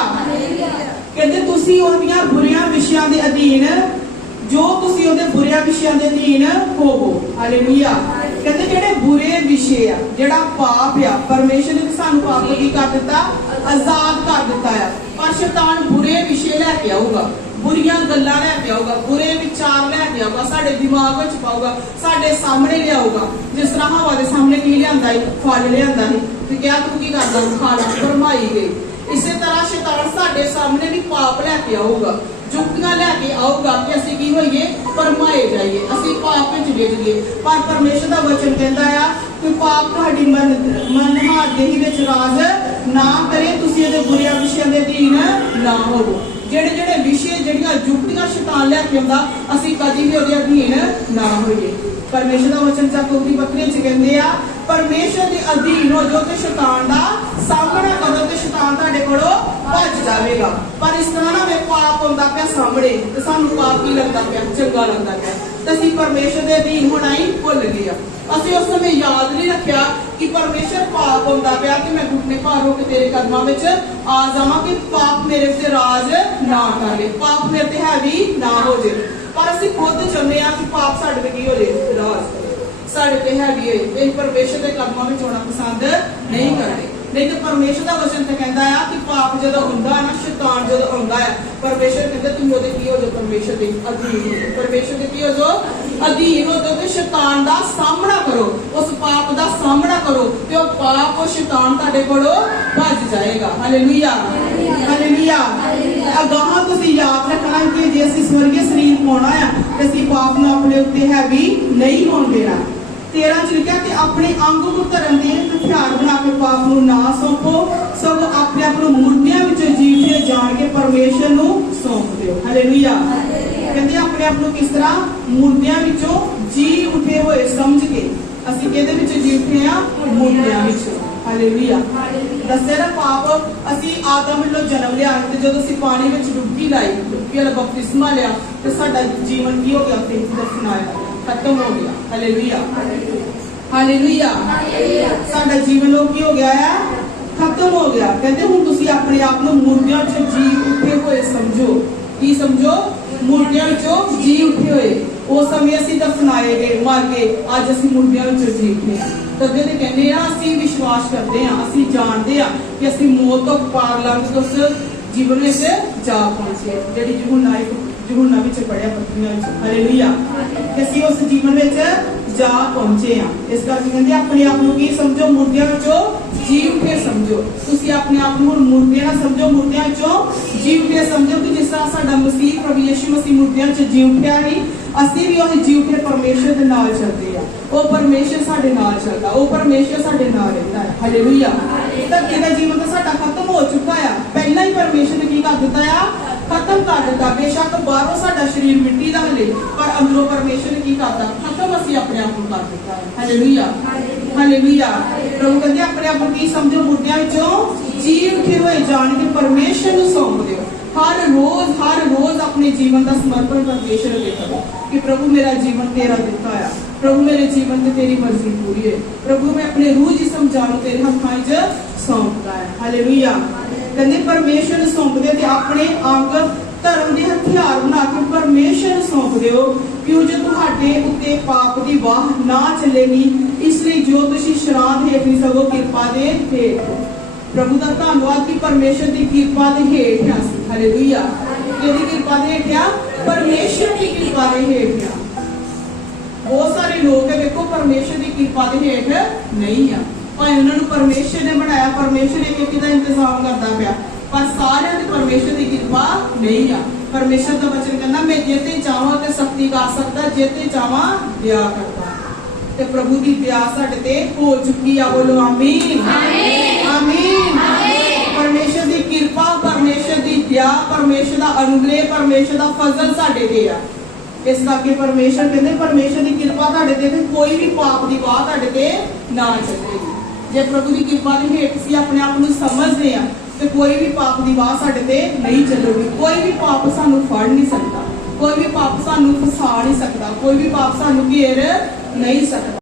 ਕਹਿੰਦੇ ਤੁਸੀਂ ਉਹਦੀਆਂ ਬੁਰੀਆਂ ਵਿਸ਼ਿਆਂ ਦੇ ਅਧੀਨ, ਜੋ ਤੁਸੀਂ ਉਹਦੇ ਬੁਰਿਆਂ ਵਿਸ਼ਿਆਂ ਦੇ ਅਧੀਨ ਹੋਵੋ। ਹਾਲੇਲੂਇਆ। ਕਹਿੰਦੇ ਜਿਹੜੇ ਬੁਰੇ ਵਿਸ਼ੇ ਆ, ਜਿਹੜਾ ਪਾਪ ਆ, ਪਰਮੇਸ਼ਰ ਨੇ ਸਾਨੂੰ ਪਾਪ ਤੋਂ ਕੀ ਕਰ ਦਿੱਤਾ? ਆਜ਼ਾਦ ਕਰ ਦਿੱਤਾ ਆ। ਪਰ ਸ਼ੈਤਾਨ ਬੁਰੇ ਵਿਸ਼ੇ ਲੈ ਕੇ ਆਊਗਾ, ਬੁਰੀਆਂ ਗੱਲਾਂ ਲੈ ਕੇ ਆਊਗਾ, ਬੁਰੇ ਵਿਚਾਰ ਲੈ ਕੇ ਆਊਗਾ, ਸਾਡੇ ਦਿਮਾਗ ਵਿੱਚ ਪਾਊਗਾ, ਸਾਡੇ ਸਾਹਮਣੇ ਲਿਆਊਗਾ। ਜਿਸ ਤਰ੍ਹਾਂ ਹਵਾ ਦੇ ਸਾਹਮਣੇ ਕੀ ਲਿਆਂਦਾ ਹੈ? ਫਲ ਲਿਆਂਦਾ ਹੈ ਤੇ ਕਿਹਾ ਤੂੰ ਕੀ ਕਰਦਾ? ਖਾ ਲਾ, ਭਰਮਾਈ ਗਈ। ਇਸੇ ਤਰ੍ਹਾਂ ਸ਼ੈਤਾਨ ਸਾਡੇ ਸਾਹਮਣੇ ਵੀ ਪਾਪ ਲੈ ਕੇ ਆਊਗਾ, ਜੁਗਤੀਆਂ ਲੈ ਕੇ ਆਊਗਾ ਕਿ ਅਸੀਂ ਕੀ ਹੋਈਏ? ਭਰਮਾਏ ਜਾਈਏ, ਅਸੀਂ ਪਾਪ ਵਿੱਚ ਡਿੱਗ ਗਏ। ਪਰ ਪਰਮੇਸ਼ਰ ਦਾ ਵਚਨ ਕਹਿੰਦਾ ਆ ਕਿ ਪਾਪ ਤੁਹਾਡੀ ਮਰਨਹਾਰ ਦੇਹੀ ਵਿੱਚ ਰਾਜ ਨਾ ਕਰੇ, ਤੁਸੀਂ ਇਹਦੇ ਬੁਰਿਆਂ ਵਿਸ਼ਿਆਂ ਦੇ ਅਧੀਨ ਨਾ ਹੋਵੋ। ਜਿਹੜੇ ਵਿਸ਼ੇ, ਜਿਹੜੀਆਂ ਜੁਗਤੀਆਂ ਸ਼ੈਤਾਨ ਲੈ ਕੇ ਆਉਂਦਾ, ਅਸੀਂ ਕਦੀ ਵੀ ਉਹਦੇ ਅਧੀਨ ਨਾ ਹੋਈਏ। परमेश्वर का वचन जाकूब की पत्री च कहते आ परमेश्वर के अधीन हो जो तो शैतान का सामना करो तो शैतान तुहाडे कोलों भज जाएगा। पर इस तरह ना वे पाप होंदा पिया सामने ते सानू पाप की लगता पिया चंगा लगता पिया ते असीं परमेश्वर के अधीन होना ही भुल गए आ। असीं उस समय याद नहीं रखिया कि परमेश्वर पाप होंदा पिया कि मैं घुटने भार हो के तेरे कदमां विच आ जावां कि पाप मेरे ते राज ना कर ले, पाप मेरे ते हैवी ना हो जाए। पर असीं खुद चाहुंदे आ कि पाप साडे ते की हो जाए, राज साडे ते हैवी होए। ते परमेश्वर के कदमां विच होना पसंद नहीं करदे। नहीं तो परमेश्वर का वचन तो कहता है कि पाप जो होंदा ना शैतान जो आंदा है परमेश्वर कहते तुम ओदे की हो जाओ, परमेश्वर के अधीन हो जाओ, परमेश्वर के की हो जाओ, अधीन हो जाओ। तो शैतान का सामना करो, उस पाप का सामना करो ते ओ पाप और शैतान तुहाडे कोलों भज जाएगा। Hallelujah hallelujah. अगाह तुसीं याद रखना कि जे असीं स्वर्गीय शरीर पाउणा है ते असीं पाप नूं अपने उत्ते हैवी नहीं होण देना। 13 च लिखा कि अपने अंग को धर्म के हथियार बना के पाप नूं ना सौंपो, सब अपने आप मूर्तियां विचों जीवते जान के परमेश्वर नूं सौंप दिओ। हालेलुया। कहते अपने आप किस तरह मूर्तियां विचों जी उठे हुए समझ के असीं किहदे विच जी उठे आ, मूर्तियां विच। हालेलुया। दस्से ना पाप असीं आदम वल्लों जन्म लिया ते जदों असीं पानी विच डुबकी लाई, डुबकी वाला बपतिस्मा लिया ते साडा जीवन की हो गया, उत्ते दफनाया, खत्म हो गया। Hallelujah hallelujah. साडा जीवन लोग की हो गया है, खत्म हो गया। कहते हुण तुसीं अपने आप नूं मूर्तियां च जी उठे हुए समझो। की समझो? मूर्तियां विचों जी उठे हुए। उस समय असीं दफनाए गए, मर गए, अज असीं मूर्तियां विचों जी उठे। तदे ते कहंदे आ असीं विश्वास करदे आ, असीं जाणदे आ कि असीं मौत तो पार लंघ के उस जीवन विच जा पहुंचे जिहड़ी यूहन्ना विच पढ़िया पत्रियां विच। हालेलुया। कि असीं उस जीवन विच जा पहुंचे आ। इस करके कहंदे अपने आप नूं की समझो, मूर्तियां विचों जी उठे समझो। तुसीं अपने आप नूं मूर्तियां ना समझो, मूर्तियां विचों जी उठे समझो कि जिस तरह साडा मसीह प्रभु यीशु मसीह मूर्तियां च जी उठिया ही असीं भी उस जी उठे परमेश्वर दे नाल चलदे आ। ਉਹ परमेश्वर साडे नाल चलदा, ਉਹ परमेश्वर साडे नाल रहंदा है। हालेलुया। धरती दा जीवन तो साडा खत्म हो चुका है, पहला ही परमेश्वर ने की कर दिता है, खत्म कर दिता। बेशक बाहरों साडा शरीर मिट्टी दा हले, पर अंदरों परमेश्वर ने की करता, खत्म असीं अपने आप को कर दिता है। Hallelujah hallelujah. प्रभु कहते अपने आप को की समझो, मूर्तियां विचों जी उठे हुए जान के परमेश्वर नूं सौंप दिओ। हर रोज अपने जीवन का समर्पण परमेश्वर अगे करो कि प्रभु मेरा जीवन तेरा दिता है, प्रभु मेरे जीवन में तेरी मर्जी पूरी है, प्रभु मैं अपने रूह जिस्म जानू तेरे हत्थां च सौंपदा है। हालेलुया। कहंदे परमेश्वर नूं सौंप दे ते अपने अंग धर्म के हथियार बना के परमेश्वर नूं सौंप दिओ कि जो तुहाडे उत्ते पाप की वाह ना चलेगी। इसलिए जो तुसीं शराध हेठ नहीं सगो किरपा दे हेठ। प्रभु का धन्यवाद कि परमेश्वर की कृपा दे हेठ आ। हालेलुया। किहदी कृपा दे हेठ आ? परमेश्वर की कृपा दे हेठ आ। बहुत सारे लोग है देखो परमेश्वर की कृपा के हेठ नहीं आ, भाई उन्होंने परमेश्वर ने बनाया, परमेश्वर एक एक का इंतजाम करता पाया, पर सारे परमेश्वर की कृपा नहीं आ। परमेश्वर का वचन कहना मैं जेते चाहवां ते सख्ती कर सकता, जेते चाहवां दया करता। ते प्रभु की दया साडे ते हो चुकी आ। बोलो आमीन आमीन आमीन। परमेश्वर की कृपा, परमेश्वर की दया, परमेश्वर का अनुग्रह, परमेश्वर का फजल साडे ते आ। इस करके परमेश्वर कहते परमेश्वर की कृपा तुहाडे ते कोई भी पाप की वाह तुहाडे ते ना चलेगी। जे प्रभु की कृपा के हेठ सी अपने आप को समझते हैं तो कोई भी पाप की वाह साडे ते नहीं चलेगी। कोई भी पाप सानू फड़ नहीं सकता, कोई भी पाप सानू फसा नहीं सकता, कोई भी पाप सानू घेर नहीं सकता।